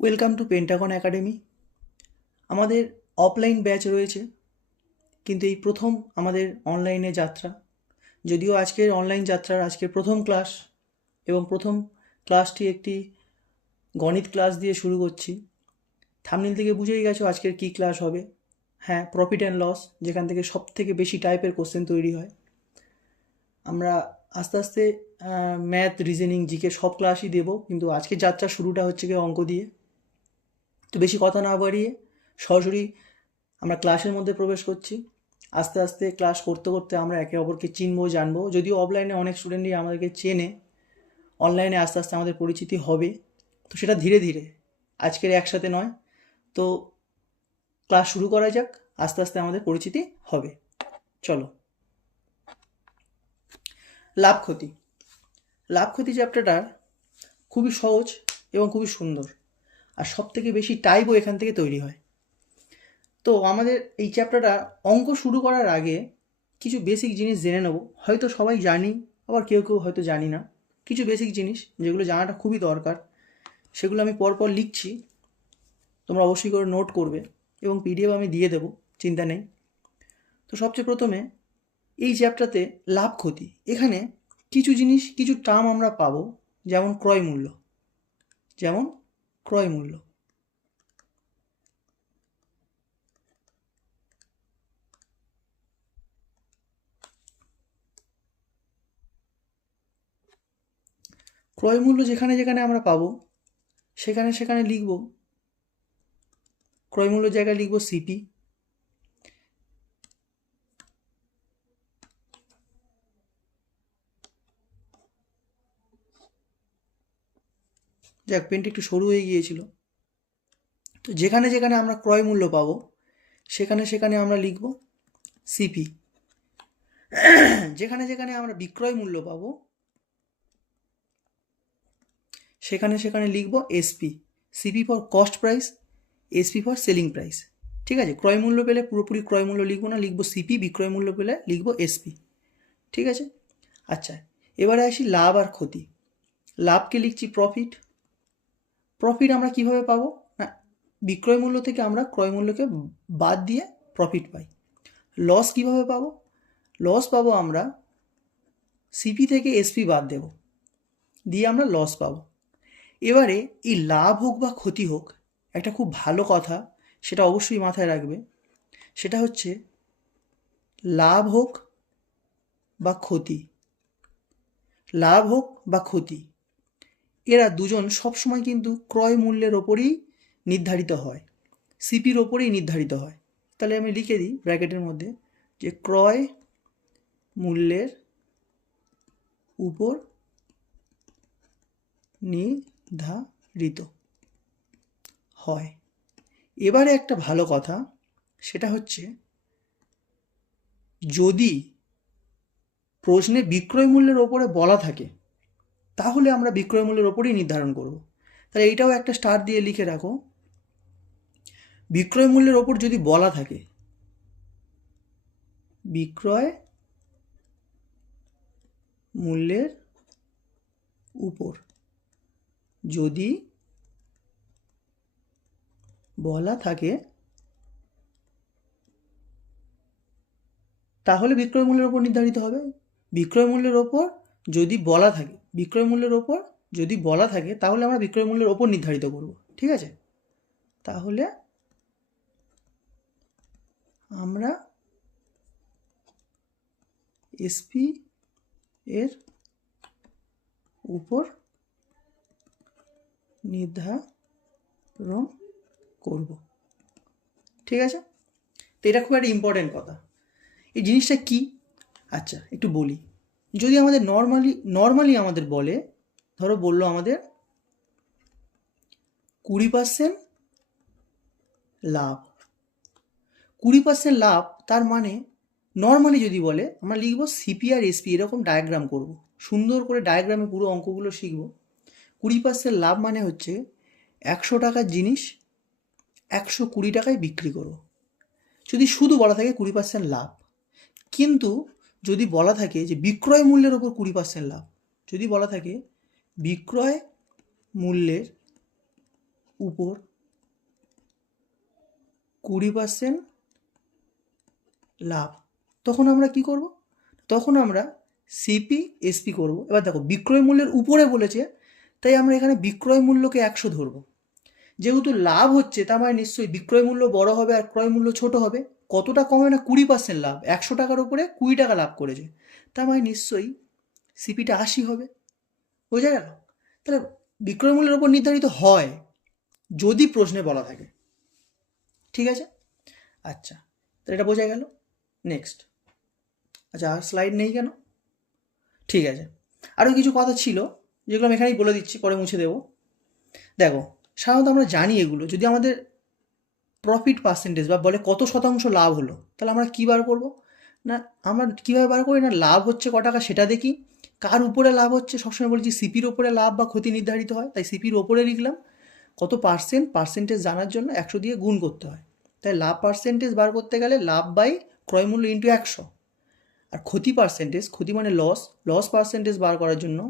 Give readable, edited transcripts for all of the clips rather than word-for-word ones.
Welcome to Pentagon academy. আমাদের offline batch রয়েছে, কিন্তু এই প্রথম আমাদের অনলাইনে যাত্রা। যদিও আজকের অনলাইন যাত্রার আজকের প্রথম ক্লাস, এবং প্রথম ক্লাসটি একটি গণিত ক্লাস দিয়ে শুরু করছি। থাম্বনেল থেকে বুঝেই গেছো আজকের কী ক্লাস হবে। হ্যাঁ, প্রফিট অ্যান্ড লস, যেখান থেকে সব থেকে বেশি টাইপের কোশ্চেন তৈরি হয়। আমরা আস্তে আস্তে ম্যাথ, রিজনিং, জিকে সব ক্লাসই দেবো, কিন্তু আজকের যাত্রা শুরুটা হচ্ছে গিয়ে অঙ্ক দিয়ে। তো বেশি কথা না বাড়িয়ে সরাসরি আমরা ক্লাসের মধ্যে প্রবেশ করছি। আস্তে আস্তে ক্লাস করতে করতে আমরা একে অপরকে চিনবো, জানবো। যদিও অফলাইনে অনেক স্টুডেন্টই আমাদেরকে চেনে, অনলাইনে আস্তে আস্তে আমাদের পরিচিতি হবে। তো সেটা ধীরে ধীরে, আজকের একসাথে নয়। তো ক্লাস শুরু করা যাক, আস্তে আস্তে আমাদের পরিচিতি হবে। চলো। লাভ ক্ষতি। লাভ ক্ষতি চ্যাপ্টারটা খুবই সহজ এবং খুবই সুন্দর, আর সব থেকে বেশি টাইপও এখান থেকে তৈরি হয়। তো আমাদের এই চ্যাপ্টারটা অঙ্ক শুরু করার আগে কিছু বেসিক জিনিস জেনে নেব। হয়তো সবাই জানি, আবার কেউ কেউ হয়তো জানি না। কিছু বেসিক জিনিস যেগুলো জানাটা খুবই দরকার, সেগুলো আমি পরপর লিখছি, তোমরা অবশ্যই করে নোট করবে, এবং পিডিএফ আমি দিয়ে দেবো, চিন্তা নেই। তো সবচেয়ে প্রথমে এই চ্যাপ্টারতে লাভ ক্ষতি, এখানে কিছু জিনিস, কিছু টার্ম আমরা পাবো, যেমন ক্রয় মূল্য। যেমন ক্রয় মূল্য, ক্রয় মূল্য যেখানে যেখানে আমরা পাবো সেখানে সেখানে লিখব, ক্রয় মূল্য জায়গায় লিখব সিপি। যাক, পেনটি একটু সরু হয়ে গিয়েছিল। তো যেখানে যেখানে আমরা ক্রয় মূল্য পাবো সেখানে সেখানে আমরা লিখব সিপি। যেখানে যেখানে আমরা বিক্রয় মূল্য পাবো সেখানে সেখানে লিখব SP. CP for cost price, SP for selling price. ঠিক আছে, ক্রয় মূল্য পেলে পুরোপুরি ক্রয় মূল্য লিখবো না, লিখবো সিপি। বিক্রয় মূল্য পেলে লিখবো এসপি। ঠিক আছে। আচ্ছা, এবারে আসি লাভ আর ক্ষতি। লাভকে লিখছি প্রফিট। প্রফিট আমরা কিভাবে পাবো না, বিক্রয় মূল্য থেকে আমরা ক্রয় মূল্যকে বাদ দিয়ে প্রফিট পাই। লস কিভাবে পাবো, লস পাবো আমরা সিপি থেকে এসপি বাদ দেব, দিয়ে আমরা লস পাবো। এবারে এই লাভ হোক বা ক্ষতি হোক, একটা খুব ভালো কথা সেটা অবশ্যই মাথায় রাখবে, সেটা হচ্ছে লাভ হোক বা ক্ষতি, লাভ হোক বা ক্ষতি, এরা দুজন সবসময় কিন্তু ক্রয় মূল্যের ওপরেই নির্ধারিত হয়, সিপির ওপরেই নির্ধারিত হয়। তাহলে আমি লিখে দিই ব্র্যাকেটের মধ্যে যে ক্রয় মূল্যের উপর নির্ধারিত হয়। এবারে একটা ভালো কথা, সেটা হচ্ছে যদি প্রশ্নে বিক্রয় মূল্যের ওপরে বলা থাকে তাহলে আমরা বিক্রয় মূল্যের ওপরেই নির্ধারণ করব। তাহলে এইটাও একটা স্টার দিয়ে লিখে রাখো, বিক্রয় মূল্যের ওপর যদি বলা থাকে, বিক্রয় মূল্যের উপর যদি বলা থাকে তাহলে বিক্রয় মূল্যের ওপর নির্ধারিত হবে। বিক্রয় মূল্যের ওপর যদি বলা থাকে, বিক্রয় মূল্যের ওপর যদি বলা থাকে তাহলে আমরা বিক্রয় মূল্যের ওপর নির্ধারিত করব। ঠিক আছে, তাহলে আমরা এসপি এর উপর নির্ধারণ করব। ঠিক আছে, তো এটা খুব একটা ইম্পর্টেন্ট কথা। এই জিনিসটা কি, আচ্ছা একটু বলি। যদি আমাদের নর্মালি আমাদের বলে, ধরো বললো আমাদের 20% লাভ, 20% লাভ, তার মানে নর্মালি যদি বলে আমরা লিখবো সিপি আর এসপি, এরকম ডায়াগ্রাম করব, সুন্দর করে ডায়াগ্রামে পুরো অঙ্কগুলো শিখব। 20% লাভ মানে হচ্ছে 100 টাকার জিনিস 120 টাকায় বিক্রি করো, যদি শুধু বলা থাকে 20% লাভ। কিন্তু যদি বলা থাকে যে বিক্রয় মূল্যের ওপর 20% লাভ, যদি বলা থাকে বিক্রয় মূল্যের উপর 20% লাভ, তখন আমরা কি করব? তখন আমরা সিপি এসপি করব। এবার দেখো বিক্রয় মূল্যের উপরে বলেছে, তাই আমরা এখানে বিক্রয় মূল্যকে 100 ধরবো। যেহেতু লাভ হচ্ছে তার মানে নিশ্চয়ই বিক্রয় মূল্য বড় হবে আর ক্রয় মূল্য ছোট হবে। কতটা কমে না? 20% লাভ। 100 টাকার উপরে 20 টাকা লাভ করেছে, তার মানে নিশ্চয়ই সিপিটা 80 হবে। বোঝা গেল? তাহলে বিক্রয় মূল্যের উপর নির্ধারিত হয় যদি প্রশ্নে বলা থাকে। ঠিক আছে, আচ্ছা, তাহলে এটা বোঝা গেল। নেক্সট, আচ্ছা আর স্লাইড নেই কেন? ঠিক আছে, আরও কিছু কথা ছিল যেগুলো আমি এখানেই বলে দিচ্ছি, পরে মুছে দেবো। দেখো সাধারণত আমরা জানি এগুলো, যদি আমাদের প্রফিট পার্সেন্টেজ বা বলে কত শতাংশ লাভ হলো, তাহলে আমরা কী বার করবো? না আমরা কীভাবে বার করি? না লাভ হচ্ছে ক টাকা সেটা দেখি, কার উপরে লাভ হচ্ছে, সবসময় বলছি সিপির ওপরে লাভ বা ক্ষতি নির্ধারিত হয়, তাই সিপির ওপরে লিখলাম। কত পার্সেন্টেজ জানার জন্য 100 দিয়ে গুণ করতে হয়, তাই লাভ পার্সেন্টেজ বার করতে গেলে লাভ বাই ক্রয় মূল্য ইন্টু 100। আর ক্ষতি পার্সেন্টেজ, ক্ষতি মানে লস পার্সেন্টেজ বার করার জন্য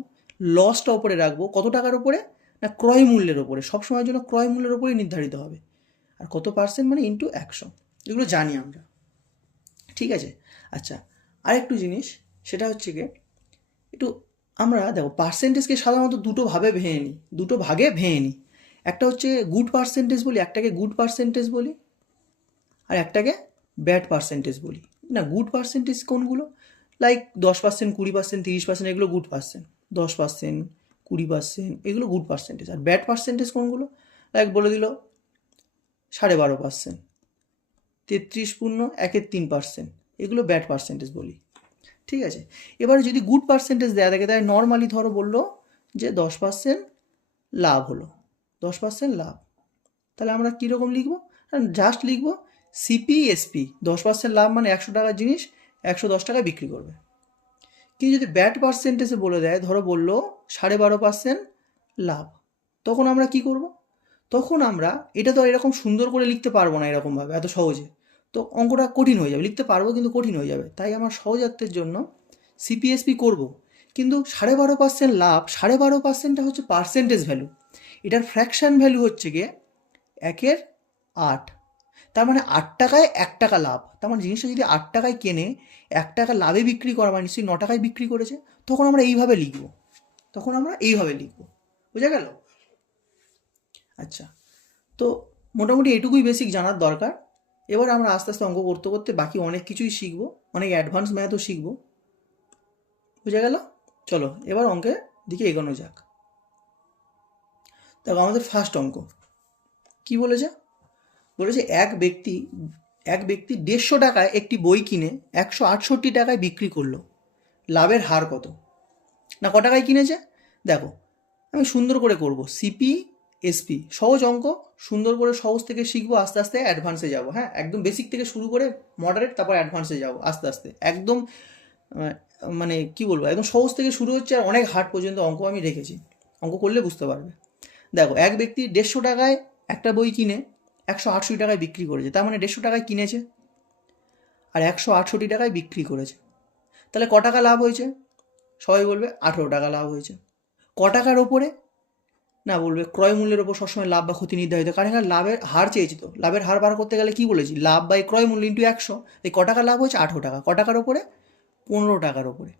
লসটা ওপরে রাখবো কত টাকার ওপরে? না ক্রয় মূল্যের ওপরে, সবসময়ের জন্য ক্রয় মূল্যের ওপরেই নির্ধারিত হবে। আর কত পার্সেন্ট মানে ইন্টু 100, এগুলো জানি আমরা। ঠিক আছে, আচ্ছা আরেকটু জিনিস, সেটা হচ্ছে গিয়ে একটু আমরা দেখো পার্সেন্টেজকে সাধারণত দুটো ভাগে ভেঙে নিই। একটা হচ্ছে গুড পার্সেন্টেজ বলি, একটাকে গুড পার্সেন্টেজ বলি, আর একটাকে ব্যাড পার্সেন্টেজ বলি। না গুড পার্সেন্টেজ কোনগুলো? লাইক 10%, 20%, 30%, এগুলো গুড পার্সেন্ট। 10%, 20% এগুলো গুড পার্সেন্টেজ। আর ব্যাড পার্সেন্টেজ কোনগুলো? লাইক বলে দিল 12.5%, 33.13%, এগুলো ব্যাড পার্সেন্টেজ বলি। ঠিক আছে, এবারে যদি গুড পার্সেন্টেজ দেওয়া থাকে, তাই নর্মালি ধরো বললো যে 10% লাভ হলো, 10% লাভ, তাহলে আমরা কীরকম লিখবো? জাস্ট লিখবো সিপিএসপি, 10% লাভ মানে 100 টাকার জিনিস 110 টাকায় বিক্রি করবে। কিন্তু যদি ব্যাড পার্সেন্টেজে বলে দেয়, ধরো বললো 12.5% লাভ, তখন আমরা কি করব? তখন আমরা এটা তো এরকম সুন্দর করে লিখতে পারবো না এরকমভাবে এত সহজে, তো অঙ্কটা কঠিন হয়ে যাবে, লিখতে পারবো কিন্তু কঠিন হয়ে যাবে। তাই আমার সহজার্থের জন্য সিপিএসপি করব। কিন্তু 12.5% লাভ, 12.5%টা হচ্ছে পার্সেন্টেজ ভ্যালু, এটার ফ্র্যাকশান ভ্যালু হচ্ছে গিয়ে 1/8, তার মানে 8 টাকায় 1 টাকা লাভ। তার মানে জিনিসটা যদি 8 টাকায় কেনে 1 টাকা লাভে বিক্রি করা মানে নিশ্চয়ই 9 টাকায় বিক্রি করেছে। তখন আমরা এইভাবে লিখবো, বুঝা গেল? আচ্ছা, তো মোটামুটি এটুকুই বেসিক জানার দরকার। এবার আমরা আস্তে আস্তে অঙ্ক করতে করতে বাকি অনেক কিছুই শিখবো, অনেক অ্যাডভান্স ম্যাথও শিখবো। বুঝা গেল? চলো এবার অঙ্কের দিকে এগোনো যাক। দেখো আমাদের ফার্স্ট অঙ্ক কি বলেছে? এক ব্যক্তি 150 টাকায় একটি বই কিনে 168 টাকায় বিক্রি করলো, লাভের হার কত? না ক টাকায় কিনেছে? দেখো আমি সুন্দর করে করব, সিপি এসপি, সহজ অঙ্ক, সুন্দর করে সহজ থেকে শিখবো, আস্তে আস্তে অ্যাডভান্সে যাবো। হ্যাঁ, একদম বেসিক থেকে শুরু করে মডারেট, তারপর অ্যাডভান্সে যাবো আস্তে আস্তে, একদম মানে কি বলবো, একদম সহজ থেকে শুরু হচ্ছে আর অনেক হার্ড পর্যন্ত অঙ্ক আমি রেখেছি, অঙ্ক করলে বুঝতে পারবে। দেখো এক ব্যক্তি 150 টাকায় একটা বই কিনে 168 টাকায় বিক্রি করেছে, তার মানে 150 টাকায় কিনেছে আর 168 টাকায় বিক্রি করেছে, তাহলে ক টাকা লাভ হয়েছে? সবাই বলবে 18 টাকা লাভ হয়েছে। ক টাকার ওপরে? না বলবে ক্রয় মূল্যের ওপর সবসময় লাভ বা ক্ষতি নির্ধারিত, কারণ এখানে লাভের হার চেয়েছি, তো লাভের হার বার করতে গেলে কি বলেছি? লাভ বাই ক্রয় মূল্য ইন্টু 100, এই ক টাকা লাভ হয়েছে? 18 টাকা। ক টাকার ওপরে? 15 টাকার ওপরে।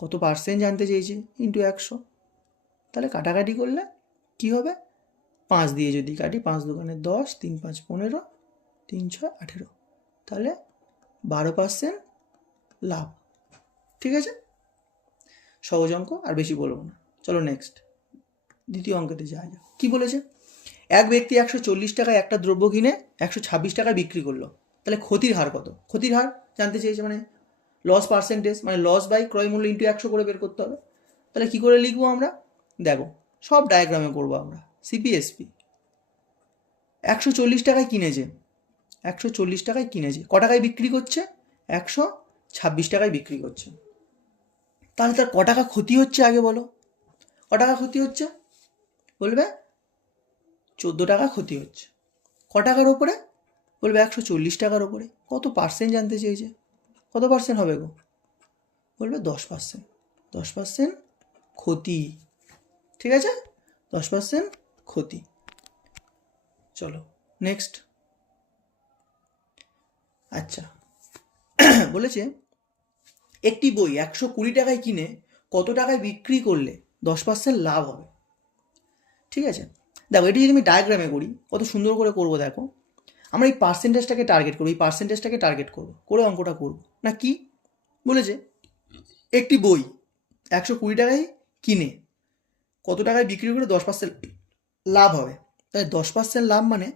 কত পার্সেন্ট জানতে চেয়েছে? ইন্টু 100, তাহলে কাটাকাটি করলে কি হবে? 5 দিয়ে যদি কাটি, 5 দুগুণে 10, 3 5 15, 3 6 18, তাহলে 12% লাভ। ঠিক আছে, সহজ অঙ্ক, আর বেশি বলবো না। চলো নেক্সট দ্বিতীয় অঙ্কতে যাওয়া যাক। কী বলেছে? এক ব্যক্তি 140 টাকায় একটা দ্রব্য কিনে 126 টাকায় বিক্রি করলো, তাহলে ক্ষতির হার কত? ক্ষতির হার জানতে চেয়েছে, মানে লস পার্সেন্টেজ, মানে লস বাই ক্রয় মূল্য ইন্টু 100 করে বের করতে হবে। তাহলে কী করে লিখবো আমরা? দেখো সব ডায়াগ্রামে করবো আমরা। সিপিএসপি 140 টাকায় কিনেছে, 140 টাকায় কিনেছে, ক টাকায় বিক্রি করছে? 126 টাকায় বিক্রি করছে, তাহলে তার ক টাকা ক্ষতি হচ্ছে আগে বলো? ক টাকা ক্ষতি হচ্ছে? বলবে 14 টাকা ক্ষতি হচ্ছে। ক টাকার ওপরে? বলবে 140 টাকার ওপরে। কত পার্সেন্ট জানতে চেয়েছে, কত পার্সেন্ট হবে গো? বলবে 10%, 10% ক্ষতি। ঠিক আছে, 10% ক্ষতি। চলো নেক্সট। আচ্ছা বলেছে একটি বই 120 টাকায় কিনে কত টাকায় বিক্রি করলে 10% লাভ হবে। ঠিক আছে, দেখো এটি যদি আমি ডায়াগ্রামে করি কত সুন্দর করে করব। দেখো আমরা এই পার্সেন্টেজটাকে টার্গেট করবো, এই পার্সেন্টেজটাকে টার্গেট করবো, করে অঙ্কটা করবো না কি বলেছে। একটি বই 120 টাকায় কিনে কত টাকায় বিক্রি করে 10% লাভ হবে। তাই 10% লাভ মানে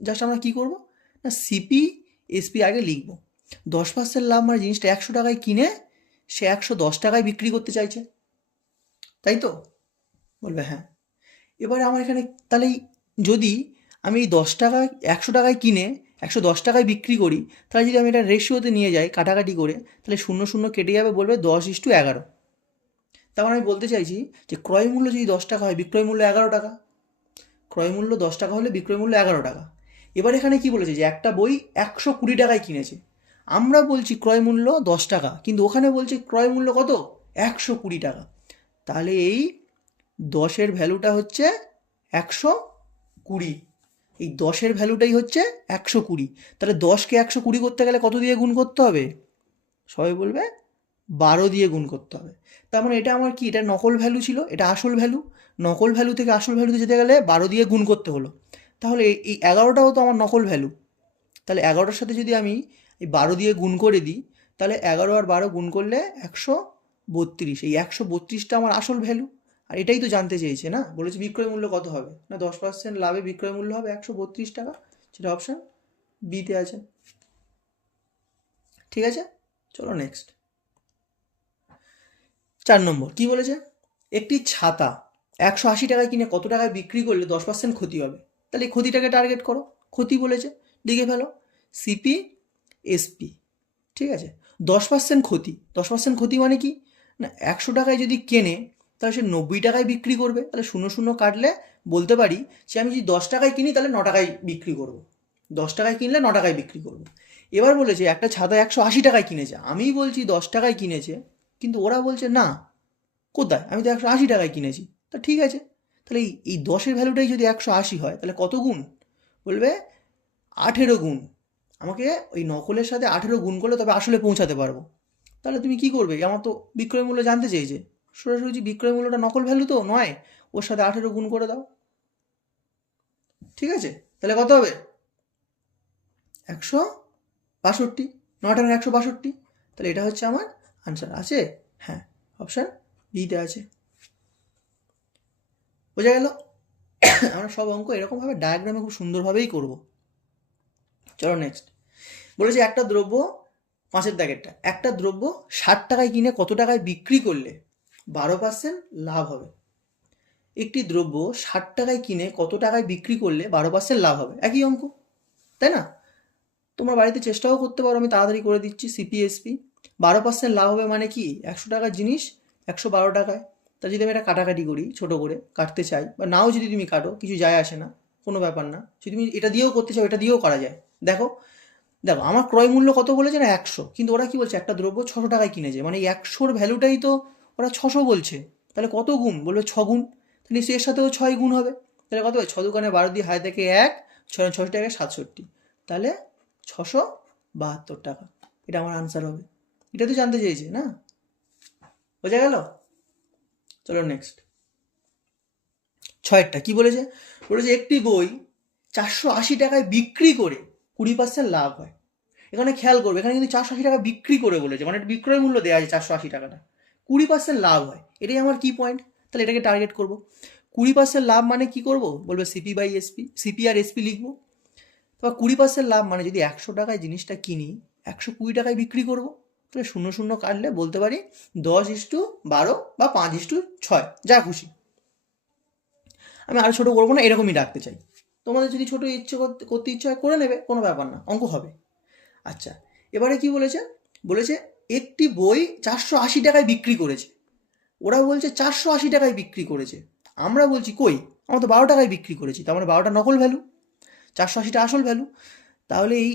জাস্ট আমরা কী করবো না সিপি এসপি আগে লিখবো। 10% লাভ মানে জিনিসটা 100 টাকায় কিনে সে 110 টাকায় বিক্রি করতে চাইছে, তাই তো? বলবে হ্যাঁ। এবারে আমার এখানে তাহলে যদি আমি এই 10 টাকায় 100 টাকায় কিনে 110 টাকায় বিক্রি করি, তাহলে যদি আমি এটা রেশিওতে নিয়ে যাই কাটাকাটি করে, তাহলে 0 0 কেটে যাবে, বলবে 10:11। তার মানে আমি বলতে চাইছি যে ক্রয় মূল্য যদি 10 টাকা হয় বিক্রয় মূল্য 11 টাকা, ক্রয় মূল্য 10 টাকা হলে বিক্রয় মূল্য 11 টাকা। এবার এখানে কি বলেছে যে একটা বই 120 টাকায় কিনেছে, আমরা বলছি ক্রয় মূল্য 10 টাকা, কিন্তু ওখানে বলছে ক্রয় মূল্য কত 120 টাকা। তাহলে এই 10-এর ভ্যালুটা হচ্ছে 120, এই 10-এর ভ্যালুটাই হচ্ছে 120। তাহলে 10কে 120 করতে গেলে কত দিয়ে গুণ করতে হবে? সবাই বলবে 12 দিয়ে গুণ করতে হবে। তার মানে এটা আমার কি, এটা নকল ভ্যালু ছিল, এটা আসল ভ্যালু। নকল ভ্যালু থেকে আসল ভ্যালুতে যেতে গেলে 12 দিয়ে গুণ করতে হলো। তাহলে এই 11টাও তো আমার নকল ভ্যালু। তাহলে 11টার সাথে যদি আমি এই 12 দিয়ে গুণ করে দিই, তাহলে 11 আর 12 গুণ করলে 132। এই 132টা আমার আসল ভ্যালু। আর এটাই তো জানতে চেয়েছে না, বলেছে বিক্রয় মূল্য কত হবে না 10% লাভে বিক্রয় মূল্য হবে 132 টাকা, সেটা অপশান বিতে আছে। ঠিক আছে, চলো নেক্সট। 4 নম্বর কি বলেছে, একটি ছাতা 180 টাকায় কিনে কত টাকায় বিক্রি করলে 10% ক্ষতি হবে। তাহলে এই ক্ষতিটাকে টার্গেট করো, ক্ষতি বলেছে লিখে ফেলো সিপি এসপি। ঠিক আছে, 10% ক্ষতি, 10% ক্ষতি মানে কি না 100 টাকায় যদি কেনে তাহলে সে 90 টাকায় বিক্রি করবে। তাহলে 0 0 কাটলে বলতে পারি যে আমি যদি 10 টাকায় কিনি তাহলে 9 টাকায় বিক্রি করব, 10 টাকায় কিনলে 9 টাকায় বিক্রি করব। এবার বলেছে একটা ছাতা 180 টাকায় কিনেছে, আমি বলছি 10 টাকায় কিনেছে, কিন্তু ওরা বলছে না কোথায়, আমি তো 180 টাকায় কিনেছি। তা ঠিক আছে, তাহলে এই 10-এর ভ্যালুটাই যদি 180 হয় তাহলে কত গুণ? বলবে 18 গুণ। আমাকে ওই নকলের সাথে 18 গুণ করলে তবে আসলে পৌঁছাতে পারবো। তাহলে তুমি কি করবে, আমার তো বিক্রয় মূল্য জানতে চেয়েছে, সরাসরি বিক্রয় মূল্যটা নকল ভ্যালু তো নয়, ওর সাথে 18 গুণ করে দাও। ঠিক আছে, তাহলে কত হবে 162, 9 আর 162। তাহলে এটা হচ্ছে আমার আনসার। আছে হ্যাঁ, অপশান বিতে আছে। বোঝা গেল? আমরা সব অঙ্ক এরকমভাবে ডায়াগ্রামে খুব সুন্দরভাবেই করব। চলো নেক্সট। বলেছে একটা দ্রব্য, 5-এর দাগেরটা, একটা দ্রব্য 60 টাকায় কিনে কত টাকায় বিক্রি করলে 12% লাভ হবে। একটি দ্রব্য 60 টাকায় কিনে কত টাকায় বিক্রি করলে 12% লাভ হবে। একই অঙ্ক, তাই না? তোমরা বাড়িতে চেষ্টাও করতে পারো, আমি তাড়াতাড়ি করে দিচ্ছি। সিপিএসপি 12% লাভ হবে মানে কি 100 টাকার জিনিস 112 টাকায়। তা যদি আমি এটা কাটাকাটি করি, ছোট করে কাটতে চাই, বা নাও যদি তুমি কাটো কিছু যায় আসে না, কোনো ব্যাপার না। যদি তুমি এটা দিয়েও করতে চাও এটা দিয়েও করা যায়। দেখো দেখো আমার ক্রয় মূল্য কত বলেছে না 100, কিন্তু ওরা কি বলছে একটা দ্রব্য 600 টাকায় কিনেছে, মানে 100-র ভ্যালুটাই তো ওরা 600 বলছে। তাহলে কত গুণ? বলবে 6 গুণ। তাহলে এর সাথেও 6 গুণ হবে। তাহলে কত হবে 6 দোকানে 12 দিয়ে হায় থেকে 1, 6 টাকায় 67, তাহলে 672 টাকা। এটা আমার আনসার হবে। এটা তো জানতে চেয়েছে না, বোঝা গেল? চলো নেক্সট। 6-টা কি বলেছে, বলেছে একটি বই 480 টাকায় বিক্রি করে 20% লাভ হয়। এখানে খেয়াল করবে, এখানে কিন্তু 480 টাকা বিক্রি করে বলেছে, মানে বিক্রয় মূল্য দেওয়া আছে 480 টাকাটা, 20% লাভ হয়, এটাই আমার কি পয়েন্ট। তাহলে এটাকে টার্গেট করব। 20% লাভ মানে কি করব? বলবে সিপি বাই এসপি, সিপি আর এসপি লিখবো। এবার 20% লাভ মানে যদি 100 টাকায় জিনিসটা কিনি 120 টাকায় বিক্রি করব, তাহলে 0 0 কাটলে বলতে পারি 10:12 বা 5:6, যা খুশি। আমি আরও ছোটো করবো না, এরকমই রাখতে চাই। তোমাদের যদি ছোটো ইচ্ছে করতে ইচ্ছা হয় করে নেবে, কোনো ব্যাপার না, অঙ্ক হবে। আচ্ছা, এবারে কি বলেছে, বলেছে একটি বই 480 টাকায় বিক্রি করেছে। ওরা বলছে 480 টাকায় বিক্রি করেছে, আমরা বলছি কই আমরা তো 12 টাকায় বিক্রি করেছি, তার মানে 12টা নকল ভ্যালু, 480টা আসল ভ্যালু। তাহলে এই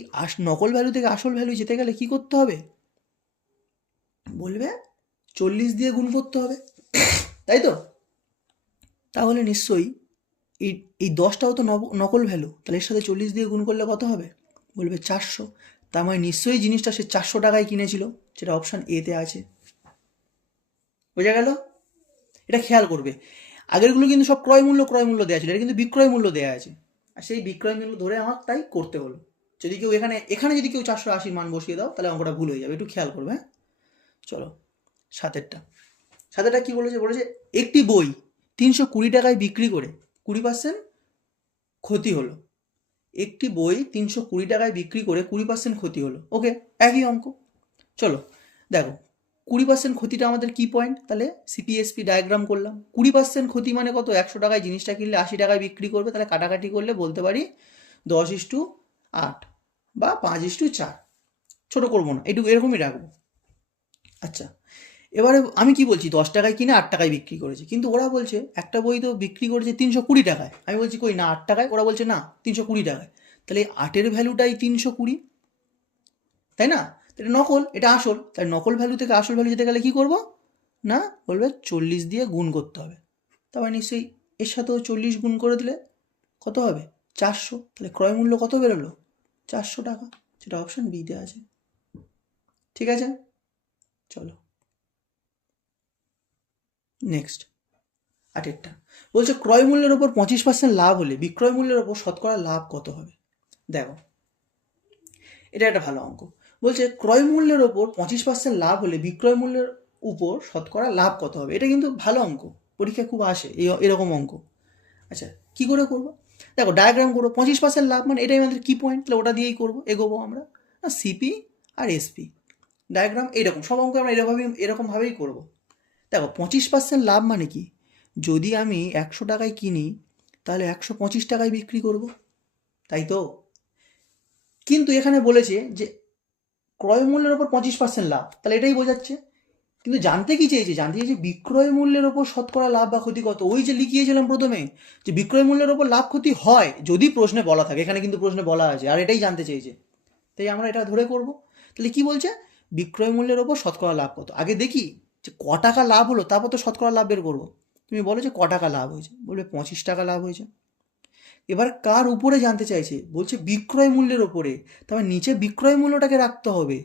নকল ভ্যালু থেকে আসল ভ্যালু যেতে গেলে কি করতে হবে? বলবে 40 দিয়ে গুণ করতে হবে, তাই তো? তাহলে নিশ্চয়ই এই এই 10টাও তো নকল ভ্যালু, তাহলে এর সাথে 40 দিয়ে গুণ করলে কত হবে? বলবে 400। তার মানে নিশ্চয়ই জিনিসটা সে 400 টাকায় কিনেছিল, যেটা অপশান এতে আছে। বোঝা গেল? এটা খেয়াল করবে, আগেরগুলো কিন্তু সব ক্রয় মূল্য দেওয়া ছিল, এটা কিন্তু বিক্রয় মূল্য দেওয়া আছে, আর সেই বিক্রয় মূল্য ধরে আমার তাই করতে হলো। যদি কেউ এখানে যদি কেউ 480 মান বসিয়ে দাও, তাহলে অঙ্কটা ভুল হয়ে যাবে, একটু খেয়াল করবে। হ্যাঁ, চলো সাতেরটা কি বলেছে? একটি বই 320 টাকায় বিক্রি করে 20% ক্ষতি হলো। একটি বই 320 টাকায় বিক্রি করে 20% ক্ষতি হলো। ওকে, একই অঙ্ক। চলো দেখো, 20% ক্ষতিটা আমাদের কি পয়েন্ট? তাহলে সিপিএসপি ডায়াগ্রাম করলাম। 20% ক্ষতি মানে কত? 100 টাকায় জিনিসটা কিনলে 80 টাকায় বিক্রি করবে, তাহলে কাটাকাটি করলে বলতে পারি 10:8 বা 5:4। ছোট করবো না, একটু এরকমই রাখবো। আচ্ছা, এবারে আমি কি বলছি? 10 টাকায় কিনে 8 টাকায় বিক্রি করেছে, কিন্তু ওরা বলছে একটা বই তো বিক্রি করেছে 320 টাকায়। আমি বলছি কই না 8 টাকায়, ওরা বলছে না 320 টাকায়। তাহলে 8-এর ভ্যালুটাই 320, তাই না? এটা নকল, এটা আসল, তাই নকল ভ্যালু থেকে আসল ভ্যালু যেতে গেলে কি করব? না, বলবে 40 দিয়ে গুণ করতে হবে। তারপর নিশ্চয়ই এর সাথেও 40 গুণ করে দিলে কত হবে? 400। তাহলে ক্রয় মূল্য কত বেরোলো? 400 টাকা, যেটা অপশান বিতে আছে। ঠিক আছে, চলো নেক্সট। 8-এরটা বলছে ক্রয় মূল্যের ওপর 25% লাভ হলে বিক্রয় মূল্যের ওপর শতকরা লাভ কত হবে? দেখো, এটা একটা ভালো অঙ্ক। বলছে ক্রয় মূল্যের ওপর 25% লাভ হলে বিক্রয় মূল্যের উপর শতকরা লাভ কত হবে? এটা কিন্তু ভালো অঙ্ক, পরীক্ষায় খুব আসে এরকম অঙ্ক। আচ্ছা, কি করে করবো? দেখো, ডায়াগ্রাম করবো। 25% লাভ মানে এটাই আমাদের কি পয়েন্ট, তাহলে ওটা দিয়েই করবো, এগোবো আমরা। সিপি আর এসপি ডায়াগ্রাম এইরকম, সব অঙ্ক আমরা এরকমভাবেই করবো। দেখো, 25% লাভ মানে কি? যদি আমি 100 টাকায় কিনি, তাহলে 125 টাকায় বিক্রি করব, তাই তো? কিন্তু এখানে বলেছে যে ক্রয় মূল্যের ওপর 25% লাভ, তাহলে এটাই বোঝাচ্ছে। কিন্তু জানতে চেয়েছে বিক্রয় মূল্যের ওপর শতকরা লাভ বা ক্ষতি কত। ওই যে লিখিয়েছিলাম প্রথমে, যে বিক্রয় মূল্যের ওপর লাভ ক্ষতি হয় যদি প্রশ্নে বলা থাকে, এখানে কিন্তু প্রশ্নে বলা আছে, আর এটাই জানতে চেয়েছে, তাই আমরা এটা ধরে করব। তাহলে কি বলছে? বিক্রয় মূল্যের ওপর শতকরা লাভ কত। আগে দেখি যে ক টাকা লাভ হলো, তারপর তো শতকরা লাভ বের করবো। তুমি বলো যে ক টাকা লাভ হয়েছে, বলবে 25 টাকা লাভ হয়েছে। এবার কার উপরে জানতে চাইছে? বলছে বিক্রয় মূল্যের ওপরে, তবে নিচে বিক্রয় মূল্যটাকে রাখতে হবে,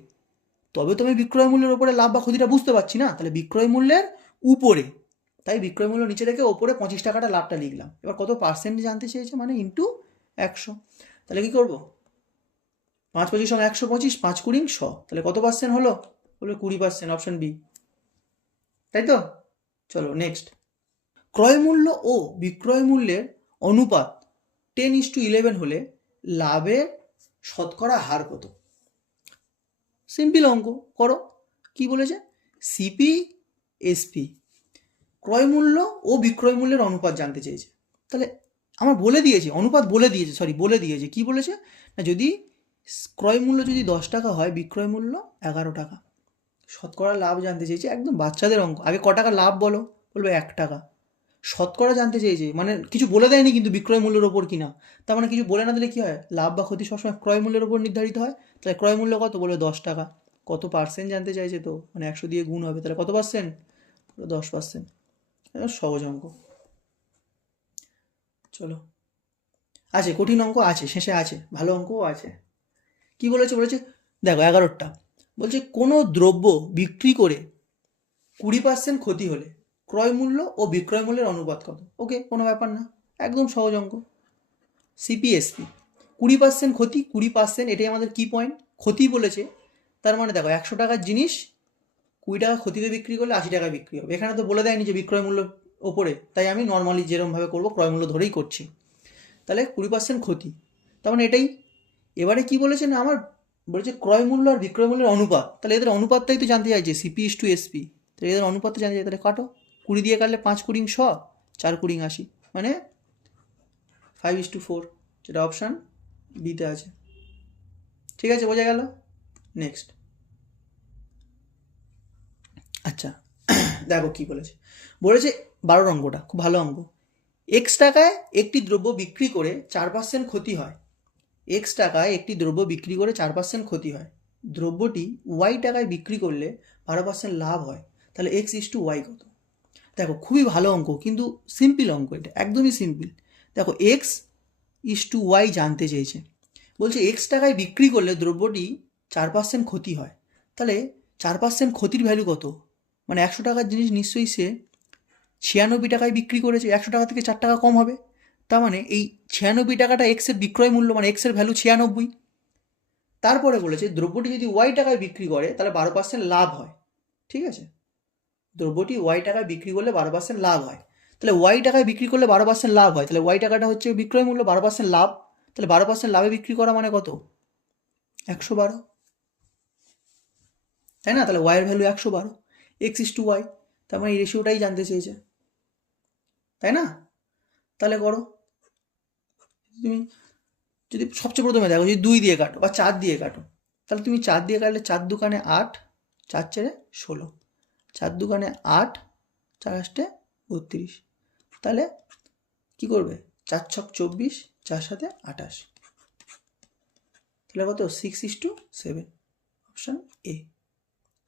তবে তো আমি বিক্রয় মূল্যের ওপরে লাভ বা ক্ষতিটা বুঝতে পারছি না। তাহলে বিক্রয় মূল্যের উপরে, তাই বিক্রয় মূল্য নিচে রেখে ওপরে 25 টাকাটা লাভটা লিখলাম। এবার কত পার্সেন্ট জানতে চেয়েছে, মানে ইন্টু 100। তাহলে কি করবো? 5×25 = 125, 5×20 100, তাহলে কত পার্সেন্ট হলো? বলবে 20%, অপশন বি, তাই তো? চলো নেক্সট। ক্রয় মূল্য ও বিক্রয় মূল্যের অনুপাত 10:11 হলে লাভের শতকরা হার কত? সিম্পল অঙ্ক, করো। কি বলেছে? সিপি এসপি ক্রয় মূল্য ও বিক্রয় মূল্যের অনুপাত জানতে চেয়েছে। তাহলে আমার বলে দিয়েছে, অনুপাত বলে দিয়েছে, কি বলেছে না, যদি ক্রয় মূল্য যদি 10 টাকা হয়, বিক্রয় মূল্য 11 টাকা। শতকরা লাভ জানতে চেয়েছে, একদম বাচ্চাদের অঙ্ক। আগে ক টাকা লাভ বলো, বলবে 1 টাকা। শতকরা জানতে চেয়েছে, মানে কিছু বলে দেয়নি কিন্তু বিক্রয় মূল্যের ওপর কিনা। তার মানে কিছু বলে না দিলে কি হয়, লাভ বা ক্ষতি সবসময় ক্রয় মূল্যের ওপর নির্ধারিত হয়। তাহলে ক্রয় মূল্য কত? বলে 10 টাকা। কত পার্সেন্ট জানতে চাইছে তো, মানে 100 দিয়ে গুণ হবে, তাহলে কত পার্সেন্ট? 10%। সহজ অঙ্ক। চলো, আছে কঠিন অঙ্ক আছে, শেষে আছে ভালো অঙ্কও আছে। কি বলেছে? দেখো 11টা বলছে কোনো দ্রব্য বিক্রি করে 20% ক্ষতি হলে ক্রয় মূল্য ও বিক্রয় মূল্যের অনুপাত কত? ওকে, কোনো ব্যাপার না, একদম সহজ অঙ্ক। সিপিএসপি 20% ক্ষতি, 20%, এটাই আমাদের কি পয়েন্ট। ক্ষতি বলেছে, তার মানে দেখো 100 টাকার জিনিস 20 টাকা ক্ষতিতে বিক্রি করলে 80 টাকায় বিক্রি হবে। এখানে তো বলে দেয়নি যে বিক্রয় মূল্য ওপরে, তাই আমি নর্মালি যেরকমভাবে করবো ক্রয় মূল্য ধরেই করছি। তাহলে 20% ক্ষতি, তার মানে এটাই। এবারে কি বলেছে না, বলেছে ক্রয় মূল্য আর বিক্রয় মূল্যের অনুপাত, তাহলে এদের অনুপাতটাই তো জানতে চাইছে, সিপি/এসপি। তাহলে এদের অনুপাতটা জানতে চাই, তাহলে কাটো। 20 দিয়ে কাটলে 5×20 100, 4×20 80, মানে 5:4, যেটা অপশান বিতে আছে। ঠিক আছে, বোঝা গেল? নেক্সট। আচ্ছা, দেখো কি বলেছে। 12 অঙ্কটা খুব ভালো অঙ্ক। এক্স টাকায় একটি দ্রব্য বিক্রি করে 4% ক্ষতি হয়। এক্স টাকায় একটি দ্রব্য বিক্রি করে 4% ক্ষতি হয়। দ্রব্যটি ওয়াই টাকায় বিক্রি করলে 12% লাভ হয়। তাহলে x/y কত? দেখো, খুবই ভালো অঙ্ক, কিন্তু সিম্পল অঙ্ক, এটা একদমই সিম্পল। দেখো x/y জানতে চেয়েছে, বলছে x টাকায় বিক্রি করলে দ্রব্যটি 4% ক্ষতি হয়। তাহলে 4% ক্ষতির ভ্যালু কত? মানে 100 টাকার জিনিস নিশ্চয়ই সে 96 টাকায় বিক্রি করেছে, 100 টাকা থেকে 4 টাকা কম হবে। তার মানে এই 96 টাকাটা এক্সের বিক্রয় মূল্য, মানে এক্সের ভ্যালু 96। তারপরে বলেছে দ্রব্যটি যদি ওয়াই টাকায় বিক্রি করে তাহলে 12% লাভ হয়। ঠিক আছে, দ্রব্যটি ওয়াই টাকায় বিক্রি করলে 12% লাভ হয়। তাহলে ওয়াই টাকায় বিক্রি করলে 12% লাভ হয়, তাহলে ওয়াই টাকাটা হচ্ছে বিক্রয় মূল্য, 12% লাভ। তাহলে 12% লাভে বিক্রি করা মানে কত? 112, তাই না? তাহলে ওয়াইয়ের ভ্যালু 112, x/y। তার মানে এই রেশিওটাই জানতে চেয়েছে, তাই না? তাহলে করো। তুমি যদি সবচেয়ে প্রথমে দেখো, যদি 2 দিয়ে কাটো বা 4 দিয়ে কাটো, তাহলে তুমি 4 দিয়ে কাটলে 4 দুকানে 8, 4 4 16, 4 দুকানে 8, 4 8 32। তাহলে কি করবে? 4 ছক 24, 4 7 28। তাহলে কত? 6/7, অপশান এ,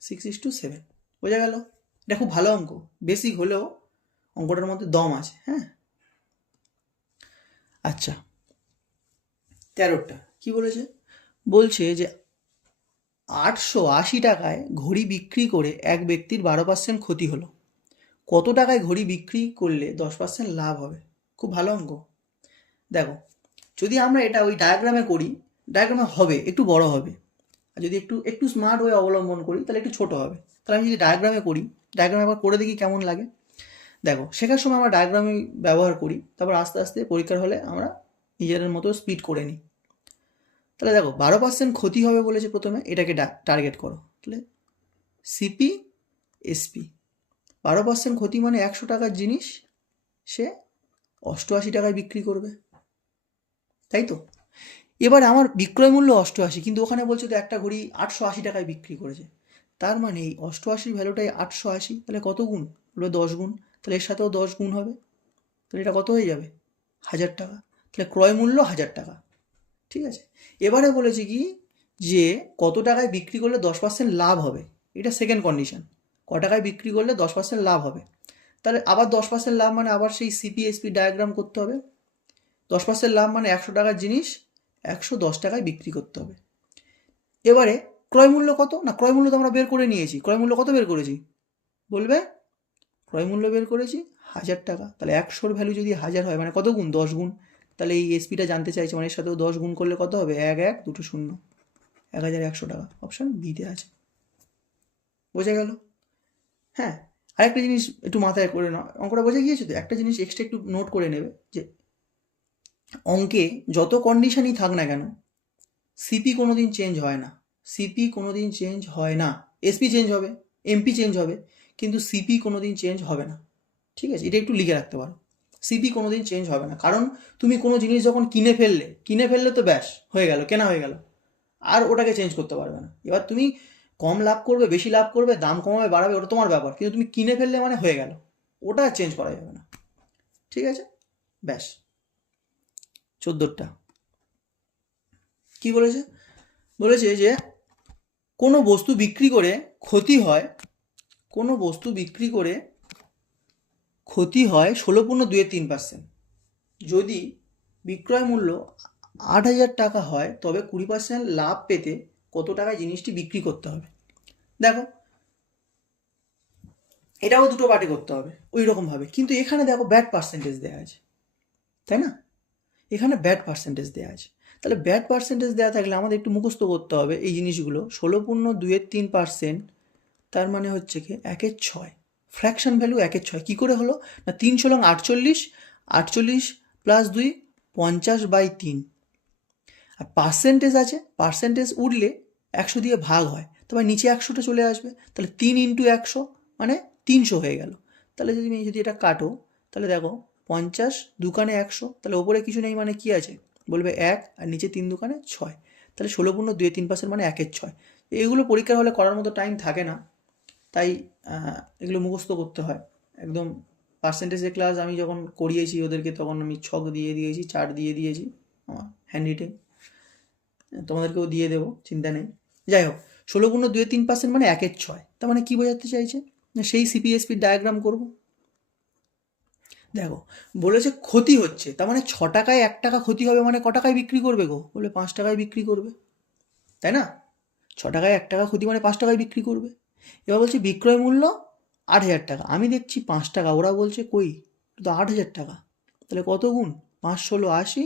6/7। বোঝা গেল? এটা খুব ভালো অঙ্ক, বেসিক হলেও অঙ্কটার মধ্যে দম আছে। হ্যাঁ, আচ্ছা 13টা কি বলেছে? বলছে যে 880 টাকায় ঘড়ি বিক্রি করে এক ব্যক্তির 12% ক্ষতি হলো, কত টাকায় ঘড়ি বিক্রি করলে 10% লাভ হবে? খুব ভালো অঙ্ক। দেখো, যদি আমরা এটা ওই ডায়াগ্রামে করি, ডায়াগ্রামে হবে একটু বড় হবে, আর যদি একটু একটু স্মার্ট ওয়ে অবলম্বন করি তাহলে একটু ছোট হবে। তাহলে আমি যদি ডায়াগ্রামে করি, ডায়াগ্রামে আবার করে দেখি কেমন লাগে। দেখো, শেখার সময় আমরা ডায়াগ্রামই ব্যবহার করি, তারপর আস্তে আস্তে পরীক্ষার হলে আমরা নিজেদের মতো স্পিড করে নিই। তাহলে দেখো 12% ক্ষতি হবে বলেছে, প্রথমে এটাকে টার্গেট করো। তাহলে সিপি এসপি, 12% ক্ষতি মানে 100 টাকার জিনিস সে 88 টাকায় বিক্রি করবে, তাই তো? এবার আমার বিক্রয় মূল্য 88, কিন্তু ওখানে বলছে তো একটা ঘড়ি 880 টাকায় বিক্রি করেছে। তার মানে এই 88 ভ্যালুটাই 880, তাহলে কত গুণ? বলবে 10 গুণ। তাহলে এর সাথেও 10 গুণ হবে, তাহলে এটা কত হয়ে যাবে? 1000 টাকা। তাহলে ক্রয় মূল্য 1000 টাকা। ঠিক আছে, এবারে বলেছে কি যে কত টাকায় বিক্রি করলে 10% লাভ হবে, এটা সেকেন্ড কন্ডিশন। ক টাকায় বিক্রি করলে 10% লাভ হবে। তাহলে আবার 10% লাভ মানে আবার সেই সিপিএসপি ডায়াগ্রাম করতে হবে। 10% লাভ মানে 100 টাকার জিনিস 110 টাকায় বিক্রি করতে হবে। এবারে ক্রয় মূল্য কত? না, ক্রয় মূল্য তো আমরা বের করে নিয়েছি। ক্রয় মূল্য কত বের করেছি? বলবে ক্রয় মূল্য বের করেছি 1000 টাকা। তাহলে 100-র ভ্যালু যদি 1000 হয় মানে কত গুণ? 10 গুণ। তাহলে এই এসপিটা জানতে চাইছে, মানে এর সাথেও 10 গুণ করলে কত হবে? 1 1 2 0, 1100 টাকা। অপশান বিতে আছে। বোঝা গেল? হ্যাঁ, আরেকটা জিনিস একটু মাথায় করে নাও, অঙ্কটা বোঝা গিয়েছে তো? একটা জিনিস এক্সট্রা একটু নোট করে নেবে, যে অঙ্কে যত কন্ডিশনই থাক না কেন, সিপি কোনোদিন চেঞ্জ হয় না। সিপি কোনোদিন চেঞ্জ হয় না। এসপি চেঞ্জ হবে, এমপি চেঞ্জ হবে, কিন্তু সিপি কোনোদিন চেঞ্জ হবে না। ঠিক আছে, এটা একটু লিখে রাখতে পারো। সিপি কোনোদিন চেঞ্জ হবে না, কারণ তুমি কোনো জিনিস যখন কিনে ফেললে তো ব্যাস হয়ে গেল, কেনা হয়ে গেল, আর ওটাকে চেঞ্জ করতে পারবে না। এবার তুমি কম লাভ করবে, বেশি লাভ করবে, দাম কমাবে বাড়াবে, ওটা তোমার ব্যাপার, কিন্তু তুমি কিনে ফেললে মানে হয়ে গেল, ওটা চেঞ্জ করা যাবে না। ঠিক আছে, ব্যাস। 14টা কি বলেছে? বলেছে যে কোনো বস্তু বিক্রি করে ক্ষতি হয়, কোনো বস্তু বিক্রি করে ক্ষতি হয় 16.23%। যদি বিক্রয় মূল্য 8,000 টাকা হয় তবে 20% লাভ পেতে কত টাকায় জিনিসটি বিক্রি করতে হবে? দেখো, এটাও দুটো পার্টে করতে হবে ওই রকমভাবে, কিন্তু এখানে দেখো ব্যাড পার্সেন্টেজ দেওয়া আছে, তাই না? এখানে ব্যাড পার্সেন্টেজ দেওয়া আছে। তাহলে ব্যাড পার্সেন্টেজ দেওয়া থাকলে আমাদের একটু মুখস্থ করতে হবে এই জিনিসগুলো। 16.23%, তার মানে হচ্ছে কি 1/6, ফ্র্যাকশন ভ্যালু 1/6। কী করে হলো? না 3 × 48, 48 + 2 50/3। আর পার্সেন্টেজ আছে, পার্সেন্টেজ উঠলে 100 দিয়ে ভাগ হয়, তবে নিচে 100টা চলে আসবে। তাহলে 3 × 100 মানে 300 হয়ে গেল। তাহলে যদি এটা কাটো, তাহলে দেখো 50 দুকানে 100, তাহলে ওপরে কিছু নেই মানে কি আছে? বলবে 1, আর নিচে 3 দুকানে 6। তাহলে 16.23% মানে 1/6। এগুলো পরীক্ষার হলে করার মতো টাইম থাকে না, তাই এগুলো মুখস্থ করতে হয় একদম। পার্সেন্টেজের ক্লাস আমি যখন করিয়েছি ওদেরকে, তখন আমি ছক দিয়ে দিয়েছি, চার্ট দিয়ে দিয়েছি, আমার হ্যান্ড রিটেন, তোমাদেরকেও দিয়ে দেবো, চিন্তা নেই। যাই হোক, 16.23% মানে 1/6। তার মানে কি বোঝাতে চাইছে? সেই সিপিএসপির ডায়াগ্রাম করব। দেখো, বলেছে ক্ষতি হচ্ছে, তার মানে 6 টাকায় 1 টাকা ক্ষতি হবে, মানে ক টাকায় বিক্রি করবে গো? বলে 5 টাকায় বিক্রি করবে, তাই না? 6 টাকায় 1 টাকা ক্ষতি মানে 5 টাকায় বিক্রি করবে। এবার বলছে বিক্রয় মূল্য 8,000 টাকা, আমি দেখছি 5 টাকা, ওরা বলছে কই, এটা তো 8,000 টাকা। তাহলে কত গুণ? 5 ষোলো 80,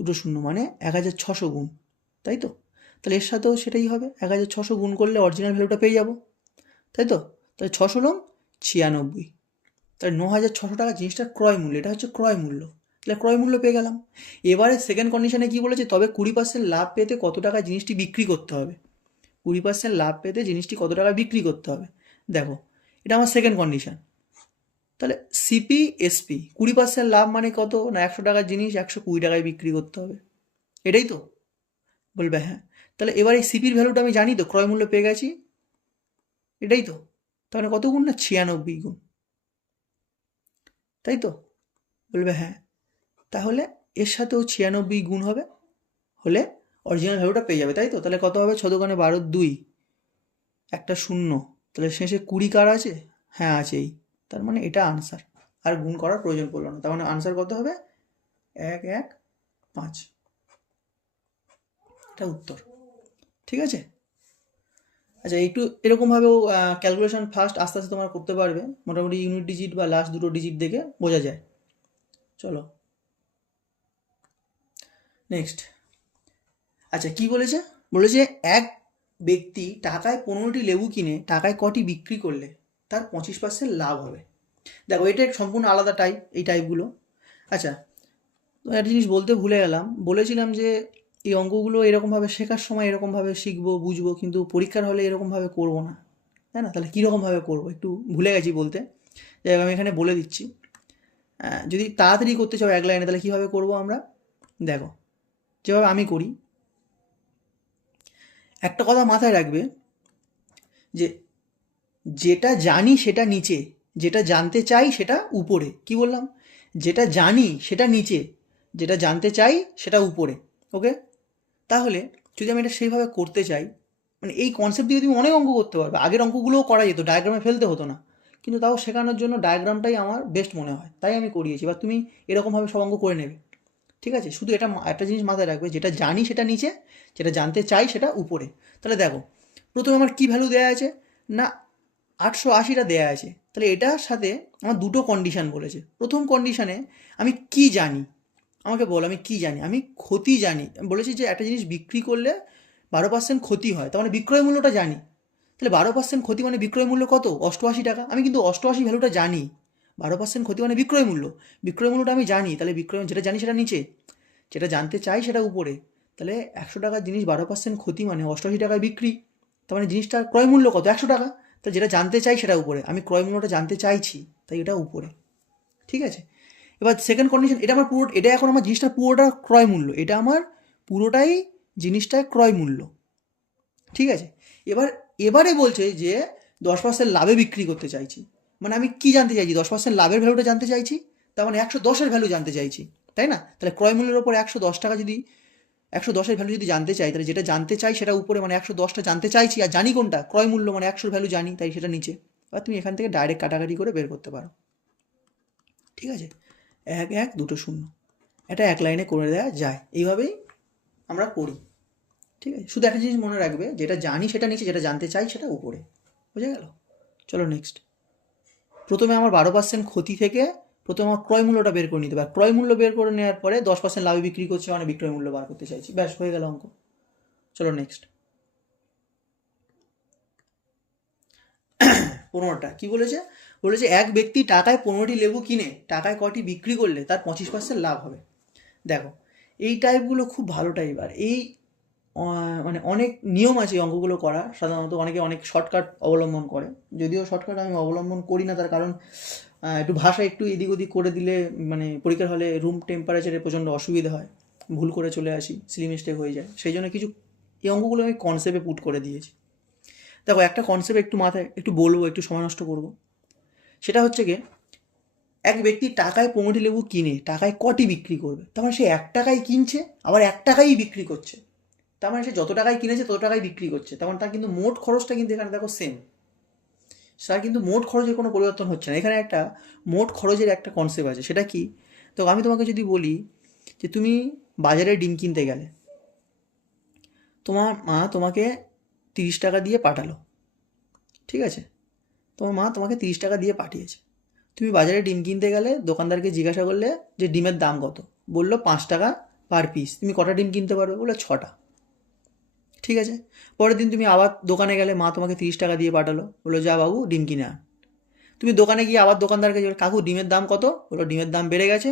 দুটো শূন্য মানে 1,600 গুণ, তাই তো? তাহলে এর সাথেও সেটাই হবে, 1,600 গুণ করলে অরিজিনাল ভ্যালুটা পেয়ে যাবো, তাই তো? তাহলে 6 ষোলো 96, তাহলে 9,600 টাকা জিনিসটার ক্রয় মূল্য, এটা হচ্ছে ক্রয় মূল্য। তাহলে ক্রয় মূল্য পেয়ে গেলাম। এবারে সেকেন্ড কন্ডিশনে কি বলেছে, তবে 20% লাভ পেতে কত টাকা জিনিসটি বিক্রি করতে হবে। 20% লাভ পেতে জিনিসটি কত টাকা বিক্রি করতে হবে। দেখো, এটা আমার সেকেন্ড কন্ডিশন। তাহলে সিপি এসপি 20% লাভ মানে কত না, 100 টাকার জিনিস 120 টাকায় বিক্রি করতে হবে, এটাই তো? বলবে হ্যাঁ। তাহলে এবার এই সিপির ভ্যালুটা আমি জানি তো, ক্রয় মূল্য পেয়ে গেছি, এটাই তো? তাহলে কত গুণ না, 96 গুণ, তাই তো? বলবে হ্যাঁ। তাহলে এর সাথেও 96 গুণ হবে, হলে অরিজিনাল ভ্যালুটা পেয়ে যাবে, তাই তো? তাহলে কত হবে, 6 দোকানে 12 2, একটা শূন্য, তাহলে শেষে 20 কার আছে? হ্যাঁ আছেই, তার মানে এটা আনসার, আর গুণ করার প্রয়োজন পড়লো না। তার মানে আনসার কত হবে, 115, এটা উত্তর। ঠিক আছে? আচ্ছা, একটু এরকমভাবেও ক্যালকুলেশন ফার্স্ট আস্তে আস্তে তোমরা করতে পারবে, মোটামুটি ইউনিট ডিজিট বা লাস্ট দুটো ডিজিট দেখে বোঝা যায়। চলো নেক্সট। আচ্ছা, কি বলেছে? বলেছে এক ব্যক্তি টাকায় 15টি লেবু কিনে টাকায় কটি বিক্রি করলে তার 25% লাভ হবে। দেখো, এটা সম্পূর্ণ আলাদা টাইপ, এই টাইপগুলো। আচ্ছা, তো একটা জিনিস বলতে ভুলে গেলাম, বলেছিলাম যে এই অঙ্কগুলো এরকমভাবে শেখার সময় এরকমভাবে শিখবো বুঝবো, কিন্তু পরীক্ষার হলে এরকমভাবে করবো না, তাই না? তাহলে কীরকমভাবে করবো একটু ভুলে গেছি বলতে, যাই হোক আমি এখানে বলে দিচ্ছি। যদি তাড়াতাড়ি করতে চাও এক লাইনে, তাহলে কীভাবে করবো আমরা, দেখো যেভাবে আমি করি। একটা কথা মাথায় রাখবে, যে যেটা জানি সেটা নিচে, যেটা জানতে চাই সেটা উপরে। কি বললাম? যেটা জানি সেটা নিচে, যেটা জানতে চাই সেটা উপরে। ওকে? তাহলে যদি আমি এটা সেইভাবে করতে চাই, মানে এই কনসেপ্ট দিয়ে তুমি অনেক অঙ্ক করতে পারবে, আগের অঙ্কগুলোও করা যেত, ডায়াগ্রামে ফেলতে হতো না, কিন্তু তাও শেখানোর জন্য ডায়াগ্রামটাই আমার বেস্ট মনে হয়, তাই আমি করিয়েছি। এবার তুমি এরকমভাবে সব অঙ্ক করে নেবে, ঠিক আছে? শুধু এটা একটা জিনিস মাথায় রাখবে, যেটা জানি সেটা নিচে, যেটা জানতে চাই সেটা উপরে। তাহলে দেখো, প্রথমে আমার কি ভ্যালু দেওয়া আছে না, 880টা দেওয়া আছে। তাহলে এটার সাথে আমার দুটো কন্ডিশন বলেছে। প্রথম কন্ডিশনে আমি কি জানি, আমাকে বল আমি কি জানি, আমি ক্ষতি জানি, বলেছি যে একটা জিনিস বিক্রি করলে 12% ক্ষতি হয়, তার মানে বিক্রয় মূল্যটা জানি। তাহলে 12% ক্ষতি মানে বিক্রয় মূল্য কত, 88 টাকা। আমি কিন্তু 88 ভ্যালুটা জানি, 12% ক্ষতি মানে বিক্রয় মূল্য, বিক্রয় মূল্যটা আমি জানি। তাহলে বিক্রয়, যেটা জানি সেটা নিচে, যেটা জানতে চাই সেটা উপরে। তাহলে 100 টাকার জিনিস 12% ক্ষতি মানে 88 টাকায় বিক্রি, তার মানে জিনিসটার ক্রয় মূল্য কত, 100 টাকা। তো যেটা জানতে চাই সেটা উপরে, আমি ক্রয় মূল্যটা জানতে চাইছি, তাই এটা উপরে। ঠিক আছে? এবার সেকেন্ড কন্ডিশন, এটা আমার পুরো, এটা এখন আমার জিনিসটার পুরোটা ক্রয় মূল্য, এটা আমার পুরোটাই জিনিসটার ক্রয় মূল্য। ঠিক আছে? এবার এবারে বলছে যে 10% লাভে বিক্রি করতে চাইছি, মানে আমি কি জানতে চাইছি, 10% লাভের ভ্যালুটা জানতে চাইছি, তার মানে 110-এর ভ্যালু জানতে চাইছি, তাই না? তাহলে ক্রয় মূল্যের ওপর 110 টাকা, যদি 110-এর ভ্যালু যদি জানতে চাই, তাহলে যেটা জানতে চাই সেটা উপরে, মানে 110টা জানতে চাইছি, আর জানি কোনটা, ক্রয় মূল্য মানে 100-এর ভ্যালু জানি, তাই সেটা নিচে। এবার তুমি এখান থেকে ডাইরেক্ট কাটাকাটি করে বের করতে পারো। ঠিক আছে? 1 1 দুটো শূন্য, এটা এক লাইনে করে দেওয়া যায়, এইভাবেই আমরা করি। ঠিক আছে? শুধু একটা জিনিস মনে রাখবে, যেটা জানি সেটা নিচে, যেটা জানতে চাই সেটা উপরে। বুঝে গেল? চলো নেক্সট। প্রথমে আমার 12% ক্ষতি থেকে প্রথমে আমার ক্রয় মূল্যটা বের করে নিতে হবে। ক্রয় মূল্য বের করে নেওয়ার পরে 10% লাভে বিক্রি করছে, মানে বিক্রয় মূল্য বার করতে চাইছি, ব্যাস হয়ে গেল অঙ্ক। চলো নেক্সট। 15টা কি বলেছে? বলেছে এক ব্যক্তি টাকায় 15টি লেবু কিনে টাকায় কটি বিক্রি করলে তার 25% লাভ হবে। দেখো, এই টাইপগুলো খুব ভালো টাইপ, আর এই মানে অনেক নিয়ম আছে এই অঙ্কগুলো করা। সাধারণত অনেকে অনেক শর্টকাট অবলম্বন করে, যদিও শর্টকাট আমি অবলম্বন করি না, তার কারণ একটু ভাষা একটু এদিক ওদিক করে দিলে মানে পরীক্ষার হলে রুম টেম্পারেচারে প্রচণ্ড অসুবিধা হয়, ভুল করে চলে আসি, সিলি মিস্টেক হয়ে যায়, সেই জন্য কিছু এই অঙ্কগুলো আমি কনসেপ্টে পুট করে দিয়েছি। দেখো, একটা কনসেপ্ট একটু মাথায় একটু বলবো, একটু সময় নষ্ট করবো। সেটা হচ্ছে কি, এক ব্যক্তি টাকায় 15টি লেবু কিনে টাকায় কটি বিক্রি করবে, তার মানে সে 1 টাকায় কিনছে, আবার 1 টাকাই বিক্রি করছে, তার মানে সে যত টাকায় কিনেছে তত টাকায় বিক্রি করছে, তার মানে তার কিন্তু মোট খরচটা কিন্তু এখানে দেখো সেম। স্যার কিন্তু মোট খরচের কোনো পরিবর্তন হচ্ছে না। এখানে একটা মোট খরচের একটা কনসেপ্ট আছে, সেটা কি? তো আমি তোমাকে যদি বলি যে তুমি বাজারে ডিম কিনতে গেলে, তোমার মা তোমাকে 30 টাকা দিয়ে পাঠালো, ঠিক আছে? তোমার মা তোমাকে 30 টাকা দিয়ে পাঠিয়েছে। তুমি বাজারে ডিম কিনতে গেলে, দোকানদারকে জিজ্ঞাসা করলে যে ডিমের দাম কত, বললো 5 টাকা পার পিস। তুমি কটা ডিম কিনতে পারবে? বললো 6টা, ঠিক আছে? পরের দিন তুমি আবার দোকানে গেলে, মা তোমাকে 30 টাকা দিয়ে পাঠালো, বললো যা বাবু ডিম কিনে আন। তুমি দোকানে গিয়ে আবার দোকানদারকে জিজ্ঞাসা, কাকু ডিমের দাম কত? বললো ডিমের দাম বেড়ে গেছে,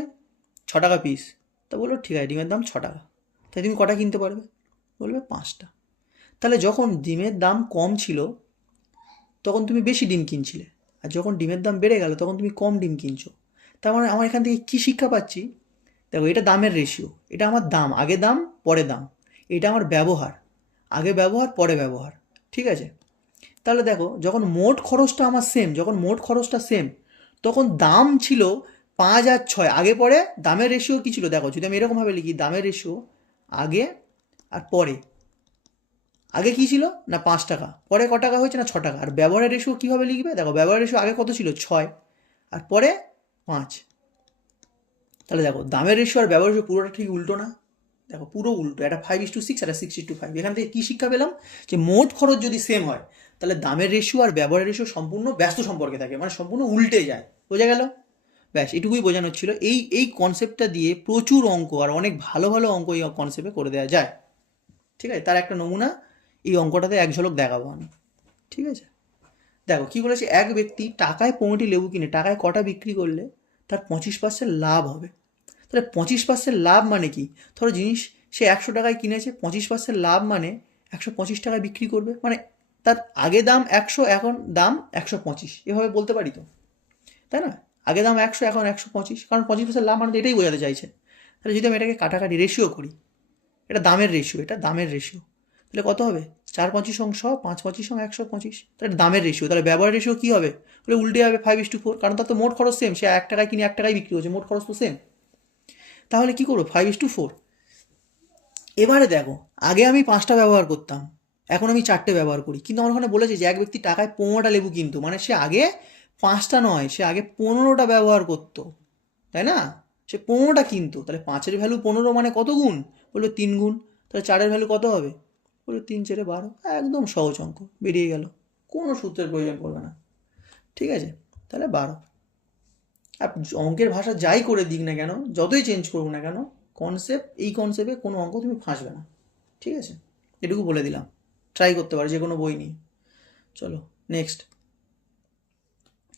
6 টাকা পিস। তো বললো ঠিক আছে, ডিমের দাম 6 টাকা। তাই তুমি কটা কিনতে পারবে? বলবে 5টা। তাহলে যখন ডিমের দাম কম ছিল তখন তুমি বেশি ডিম কিনছিলে, আর যখন ডিমের দাম বেড়ে গেল তখন তুমি কম ডিম কিনছো। তার মানে আমার এখান থেকে কী শিক্ষা পাচ্ছি? দেখো, এটা দামের রেশিও, এটা আমার দাম, আগে দাম পরে দাম। এটা আমার ব্যবহার, আগে ব্যবহার পরে ব্যবহার, ঠিক আছে? তাহলে দেখো, যখন মোট খরচটা আমার সেম, যখন মোট খরচটা সেম, তখন দাম ছিল 5 আর 6, আগে পরে দামের রেশিও কী ছিল? দেখো, যদি আমি এরকমভাবে লিখি, দামের রেশিও আগে আর পরে, আগে কী ছিল না 5 টাকা, পরে ক টাকা হয়েছে না 6 টাকা। আর ব্যবহারের রেশিও কীভাবে লিখবে? দেখো, ব্যবহারের রেশিও আগে কত ছিল? 6, আর পরে 5। তাহলে দেখো, দামের রেশিও আর ব্যবহারের রেশিও পুরোটা ঠিক উল্টো না? দেখো, পুরো উল্টো। এটা 5:6, এটা 6:5। এখান থেকে কী শিক্ষা পেলাম? যে মোট খরচ যদি সেম হয়, তাহলে দামের রেশিও আর ব্যবহারের রেশিও সম্পূর্ণ ব্যস্ত সম্পর্কে থাকে, মানে সম্পূর্ণ উল্টে যায়। বোঝা গেল? ব্যাস, এটুকুই বোঝানোর ছিল। এই কনসেপ্টটা দিয়ে প্রচুর অঙ্ক, আর অনেক ভালো ভালো অঙ্ক এই কনসেপ্টে করে দেওয়া যায়, ঠিক আছে? তার একটা নমুনা এই অঙ্কটাতে এক ঝলক দেখাবো আমি, ঠিক আছে? দেখো কী বলেছে, এক ব্যক্তি টাকায় 15টি লেবু কিনে টাকায় কটা বিক্রি করলে তার 25% লাভ হবে। তাহলে 25% লাভ মানে কি? ধরো জিনিস সে 100 টাকায় কিনেছে, 25% লাভ মানে 125 টাকায় বিক্রি করবে, মানে তার আগে দাম 100, এখন দাম 125, এভাবে বলতে পারি তো, তাই না? আগে দাম 100, এখন 125, কারণ 25% লাভ মানে তো এটাই বোঝাতে চাইছে। তাহলে যদি আমি এটাকে কাটাকাটি রেশিও করি, এটা দামের রেশিও, এটা দামের রেশিও, তাহলে কত হবে? 4 অংশ 5 অংশ 125, তাহলে দামের রেশিও। তাহলে ব্যবহার রেশিও কী হবে? বলে উল্টে যাবে 5:4, কারণ তার তো মোট খরচ সেম, সে 1 টাকায় কিনে 1 টাকায় বিক্রি করছে, মোট খরচ তো সেম। তাহলে কী করবো? 5:4। এবারে দেখো, আগে আমি 5টা ব্যবহার করতাম, এখন আমি 4টে ব্যবহার করি, কিন্তু আমার ওখানে বলেছে যে এক ব্যক্তি টাকায় 15টা লেবু কিনতো, মানে সে আগে 5টা নয়, সে আগে 15টা ব্যবহার করতো, তাই না? সে 15টা কিনতো, তাহলে 5-এর ভ্যালু 15 মানে কত গুণ? বলবে 3 গুণ। তাহলে 4-এর ভ্যালু কত হবে? বলবে 3 4 12। একদম সহজ অঙ্ক, বেরিয়ে গেল, কোনো সূত্রের প্রয়োজন পড়বে না, ঠিক আছে? তাহলে 12। আর অঙ্কের ভাষা যাই করে দিক না কেন, যতই চেঞ্জ করবো না কেন, কনসেপ্ট, এই কনসেপ্টে কোনো অঙ্ক তুমি ফাঁসবে না, ঠিক আছে? এটুকু বলে দিলাম, ট্রাই করতে পারো যে কোনো বই নিয়ে। চলো নেক্সট।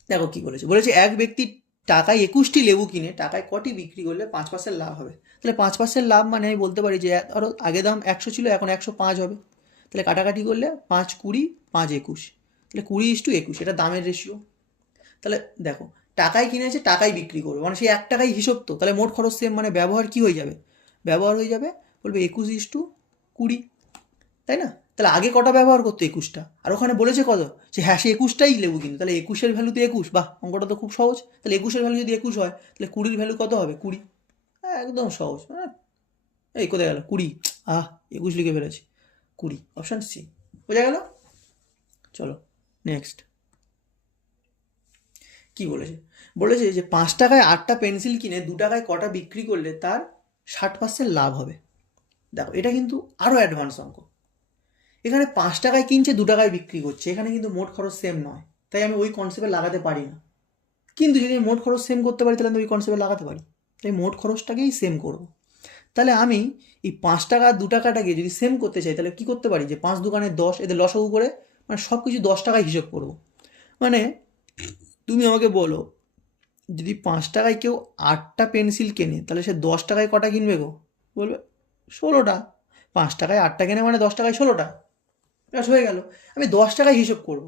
দেখো কি বলেছে, বলেছে এক ব্যক্তি টাকায় 21টি লেবু কিনে টাকায় কটি বিক্রি করলে 5% লাভ হবে। তাহলে 5% লাভ মানে আমি বলতে পারি যে ধরো আগে দাম 100 ছিল, এখন 105 হবে। তাহলে কাটাকাটি করলে 5 20 5 21, তাহলে 20:21, এটা দামের রেশিও। তাহলে দেখো, টাকায় কিনেছে টাকায় বিক্রি করবে, মানে সেই 1 টাকাই হিসেব তো, তাহলে মোট খরচ সেম, মানে ব্যবহার কি হয়ে যাবে? ব্যবহার হয়ে যাবে, বলবে 21:20, তাই না? তাহলে আগে কটা ব্যবহার করতো? 21টা। আর ওখানে বলেছে কত? যে হ্যাঁ, সে 21টাই লেবু কিনতো, তাহলে 21-এর ভ্যালু তো 21। বাহ, অঙ্কটা তো খুব সহজ। তাহলে 21-এর ভ্যালু যদি 21 হয়, তাহলে 20-র ভ্যালু কত হবে? 20। একদম সহজ। এই কোথায় গেল 20? 21 লিখে ফেলেছি, 20, অপশান সি। বোঝা গেল? চলো নেক্সট। কি বলেছে? বলেছে যে 5 টাকায় 8টা পেন্সিল কিনে 2 টাকায় কটা বিক্রি করলে তার 60% লাভ হবে। দেখো, এটা কিন্তু আরও অ্যাডভান্স অঙ্ক। এখানে 5 টাকায় কিনছে, 2 টাকায় বিক্রি করছে, এখানে কিন্তু মোট খরচ সেম নয়, তাই আমি ওই কনসেপ্টে লাগাতে পারি না। কিন্তু যদি আমি মোট খরচ সেম করতে পারি, তাহলে আমি ওই কনসেপ্টে লাগাতে পারি। তাই মোট খরচটাকেই সেম করব। তাহলে আমি এই 5 টাকা আর 2 টাকাটাকে যদি সেম করতে চাই, তাহলে কি করতে পারি? যে 5 দুগুণে 10, এদের লসাগু করে, মানে সব কিছু 10 টাকায় হিসেব করব। মানে তুমি আমাকে বলো, যদি 5 টাকায় কেউ 8টা পেন্সিল কেনে, তাহলে সে 10 টাকায় কটা কিনবে গো? বলবে 16টা। 5 টাকায় 8টা কেনে মানে 10 টাকায় 16টা, ব্যাস হয়ে গেল। আমি 10 টাকায় হিসেব করব।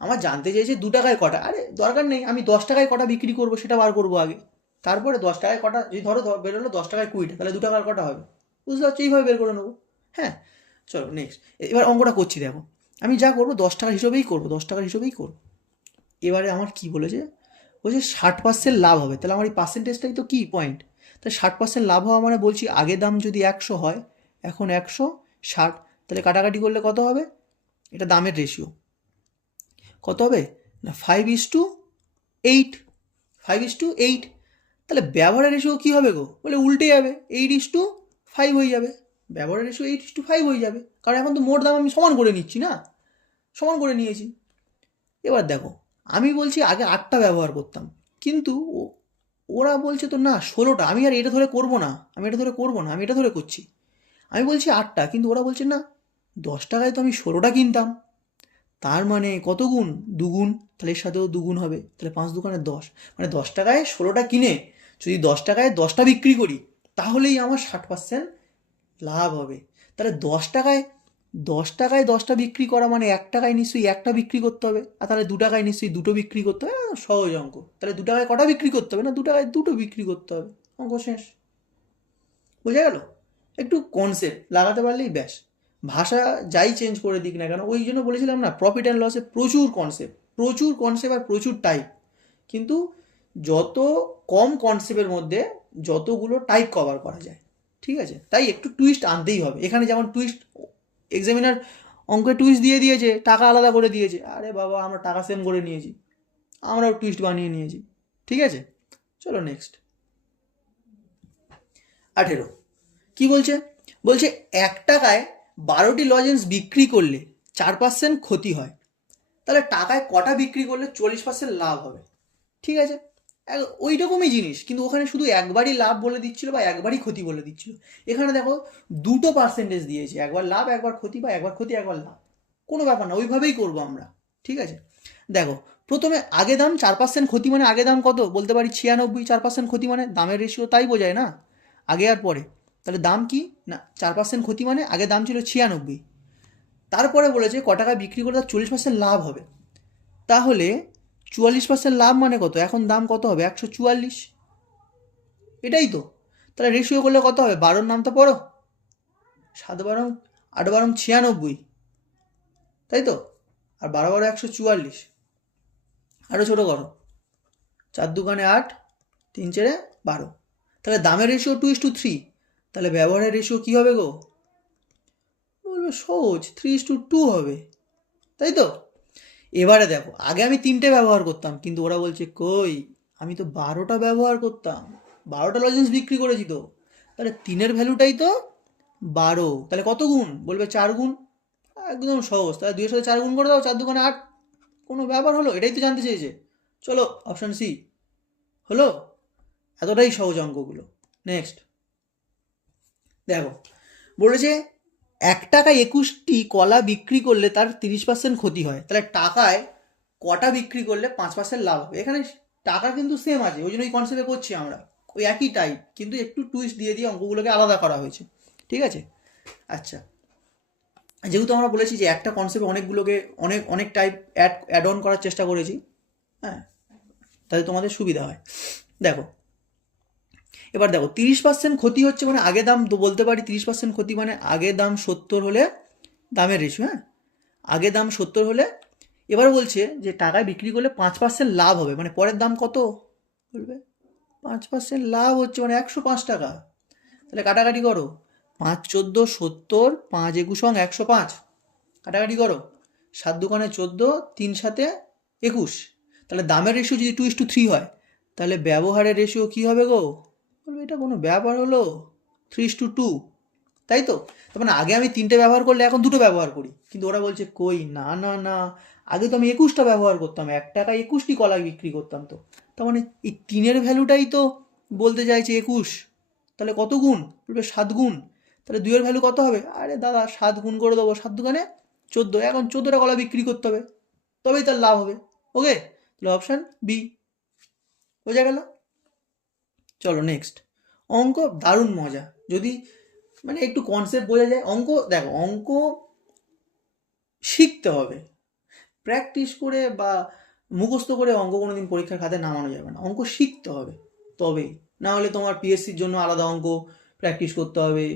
আমার জানতে চেয়েছে 2 টাকায় কটা, আরে দরকার নেই, আমি 10 টাকায় কটা বিক্রি করব সেটা বার করবো আগে, তারপরে 10 টাকায় কটা, যদি ধরো বেরোলো 10 টাকায় 20টা, তাহলে 2 টাকার কটা হবে? বুঝতে পারছো? এইভাবে বের করে নেবো। হ্যাঁ, চলো নেক্সট। এবার অঙ্কটা করছি, দেখো আমি যা করবো 10 টাকার হিসেবেই করবো, 10 টাকার হিসেবেই করবো। এবারে আমার কি বলেছে? বলছে 60% লাভ হবে। তাহলে আমার এই পার্সেন্টেজটাই তো কি পয়েন্ট। তাহলে 60% লাভ হওয়া মানে বলছি আগে দাম যদি 100 হয়, এখন 160, তাহলে কাটাকাটি করলে কত হবে? এটা দামের রেশিও, কত হবে? না 5:8, 5:8, তাহলে ব্যবহারের রেশিও কী হবে গো? বলে উল্টে যাবে, 8:5 হয়ে যাবে। ব্যবহারের রেশিও 8:5 হয়ে যাবে, কারণ এখন তো মোট দাম আমি সমান করে নিচ্ছি না, সমান করে নিয়েছি। এবার দেখো, আমি বলছি আগে 8টা ব্যবহার করতাম, কিন্তু ওরা বলছে তো না 16টা। আমি আর এটা ধরে করবো না, আমি এটা ধরে করছি। আমি বলছি 8টা, কিন্তু ওরা বলছে না 10 টাকায় তো আমি 16টা কিনতাম। তার মানে কত গুণ? 2 গুণ। তাহলে এর সাথেও 2 গুণ হবে, তাহলে 5 দুগুণে 10, মানে 10 টাকায় 16টা কিনে যদি 10 টাকায় 10টা বিক্রি করি, তাহলেই আমার 60% লাভ হবে। তাহলে 10 টাকায় 10টা বিক্রি করা মানে 1 টাকায় নিশ্চয়ই 1টা বিক্রি করতে হবে, আর তাহলে 2 টাকায় নিশ্চয়ই 2টো বিক্রি করতে হবে। সহজ অঙ্ক। তাহলে 2 টাকায় কটা বিক্রি করতে হবে? না 2 টাকায় 2টো বিক্রি করতে হবে। অঙ্ক শেষ। বোঝা গেল? একটু কনসেপ্ট লাগাতে পারলেই ব্যাস। ভাষা যাই চেঞ্জ করে দিক না কেন, ওই জন্য বলেছিলাম না, প্রফিট অ্যান্ড লসে প্রচুর কনসেপ্ট আর প্রচুর টাইপ, কিন্তু যত কম কনসেপ্টের মধ্যে যতগুলো টাইপ কভার করা যায়, ঠিক আছে? তাই একটু টুইস্ট আনতেই হবে। এখানে যেমন টুইস্ট, এক্সামিনার অঙ্কে টুইস্ট দিয়ে দিয়েছে, টাকা আলাদা করে দিয়েছে, আরে বাবা আমরা টাকা সেম করে নিয়েছি, আমরাও টুইস্ট বানিয়ে নিয়েছি, ঠিক আছে? চলো নেক্সট। 18 কি বলছে? বলছে 1 টাকায় 12টি লজেন্স বিক্রি করলে 4% ক্ষতি হয়, তাহলে টাকায় কটা বিক্রি করলে 40% লাভ হবে? ঠিক আছে, ওই রকমই জিনিস, কিন্তু ওখানে শুধু একবারই লাভ বলে দিচ্ছিল বা একবারই ক্ষতি বলে দিচ্ছিল। এখানে দেখো দুটো পার্সেন্টেজ দিয়েছে, একবার লাভ একবার ক্ষতি, বা একবার ক্ষতি একবার লাভ। কোনো ব্যাপার না, ওইভাবেই করবো আমরা, ঠিক আছে? দেখো, প্রথমে আগে দাম 4% ক্ষতি, মানে আগে দাম কত বলতে পারি 96, 4% ক্ষতি মানে দামের রেশিও তাই বোঝায় না, আগে আর পরে। তাহলে দাম কি না 4% ক্ষতি মানে আগে দাম ছিল 96, তারপরে বলেছে ক টাকা বিক্রি করে তার 40% লাভ হবে। তাহলে 44% লাভ মানে কত? এখন দাম কত হবে? 144, এটাই তো। তাহলে রেশিও করলে কত হবে? 12-র নামটা পড়ো, 7-12-8-12 96, তাই তো? আর 12-12 144, আরও ছোটো করো, 4-2 8, 3-4 12। তাহলে দামের রেশিও 2:3, তাহলে ব্যবহারের রেশিও কী হবে গো? বলবে সহজ, 3:2 হবে, তাই তো? এবারে দেখো, আগে আমি 3টে ব্যবহার করতাম, কিন্তু ওরা বলছে কই, আমি তো 12টা ব্যবহার করতাম, 12টা লজেন্স বিক্রি করেছি তো। তাহলে 3-এর ভ্যালুটাই তো 12, তাহলে কত গুণ? বলবে 4 গুণ। একদম সহজ, তাহলে 2-এর সাথে 4 গুণ করে দাও, 4-2 8। কোনো ব্যাপার হলো? এটাই তো জানতে চেয়েছে। চলো অপশান সি হলো। এতটাই সহজ অঙ্কগুলো। নেক্সট দেখো, বলেছে 1 টাকায় 21টি কলা বিক্রি করলে তার 30% ক্ষতি হয়, তাহলে টাকায় কটা বিক্রি করলে 5% লাভ হবে? এখানে টাকা কিন্তু সেম আছে, ওই জন্য ওই কনসেপ্টে করছি আমরা, ওই একই টাইপ, কিন্তু একটু টুইস্ট দিয়ে দিয়ে অঙ্কগুলোকে আলাদা করা হয়েছে, ঠিক আছে? আচ্ছা, যেহেতু আমরা বলেছি যে একটা কনসেপ্টে অনেকগুলোকে অনেক টাইপ অ্যাড অন করার চেষ্টা করেছি, হ্যাঁ, তাতে তোমাদের সুবিধা হয়। দেখো, এবার দেখো 30% ক্ষতি হচ্ছে মানে আগে দাম তো বলতে পারি 30% ক্ষতি মানে আগে দাম 70 হলে দামের রেশিও, হ্যাঁ, আগে দাম 70 হলে, এবার বলছে যে টাকায় বিক্রি করলে 5% লাভ হবে, মানে পরের দাম কত বলবে? 5% লাভ হচ্ছে মানে 105 টাকা। তাহলে কাটাকাটি করো, 5-14 70, 5-21 105, কাটাকাটি করো, 7-2 14, 3-7 21। তাহলে দামের রেশিও যদি 2:3 হয়, তাহলে ব্যবহারের রেশিও কী হবে গো? বলবে এটা কোনো ব্যাপার হলো? 3:2, তাই তো? তার মানে আগে আমি 3টে ব্যবহার করলে এখন 2টো ব্যবহার করি, কিন্তু ওরা বলছে কই, না না না, আগে তো আমি 21টা ব্যবহার করতাম, 1 টাকায় 21টি কলা বিক্রি করতাম তো। তার মানে এই 3-এর ভ্যালুটাই তো বলতে চাইছে 21, তাহলে কত গুণ? বলবে 7 গুণ। তাহলে 2-এর ভ্যালু কত হবে? আরে দাদা 7 গুণ করে দেবো, 7-2 14, এখন 14টা কলা বিক্রি করতে হবে, তবেই তার লাভ হবে। ওকে, তাহলে অপশান বি। বোঝা গেল? চলো নেক্সট। অঙ্ক দারুণ মজা, যদি মানে একটু কনসেপ্ট বোঝা যায়। অঙ্ক দেখো, অঙ্ক শিখতে হবে, প্র্যাকটিস করে বা মুখস্থ করে অঙ্ক কোনো দিন পরীক্ষার খাতে নামানো যাবে না, অঙ্ক শিখতে হবে তবেই। না হলে তোমার পিএসসির জন্য আলাদা অঙ্ক প্র্যাকটিস করতে হবে,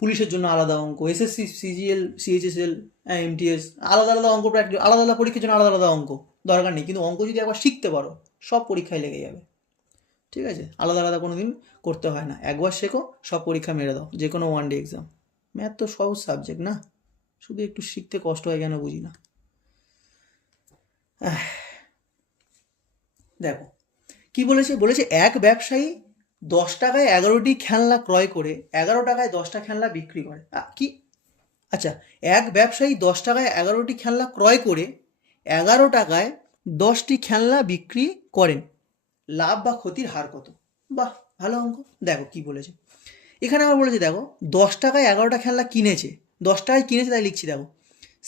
পুলিশের জন্য আলাদা অঙ্ক, এসএসসি সিজিএল সিএইচএসএল এমটিএস আলাদা আলাদা অঙ্ক প্র্যাকটিস, আলাদা আলাদা পরীক্ষার জন্য আলাদা আলাদা অঙ্ক দরকার নেই। কিন্তু অঙ্ক যদি একবার শিখতে পারো, সব পরীক্ষায় লেগে যাবে, ঠিক আছে? আলাদা আলাদা কোনো দিন করতে হয় না, একবার শেখো, সব পরীক্ষা মেরে দাও, যে কোনো ওয়ান ডে এক্সাম। ম্যাথ তো সহজ সাবজেক্ট না, শুধু একটু শিখতে কষ্ট হয় কেন বুঝি না। দেখো কি বলেছে, বলেছে এক ব্যবসায়ী 10 টাকায় 11টি খেলনা ক্রয় করে 11 টাকায় 10টা খেলনা বিক্রি করে। কি, আচ্ছা, এক ব্যবসায়ী 10 টাকায় 11টি খেলনা ক্রয় করে 11 টাকায় 10টি খেলনা বিক্রি করেন, লাভ বা ক্ষতির হার কত? বাহ, ভালো অঙ্ক। দেখো কি বলেছে এখানে, আবার বলেছে দেখো 10 টাকায় 11টা খেলনা কিনেছে, 10 টাকায় কিনেছে তাই লিখছি। দেখো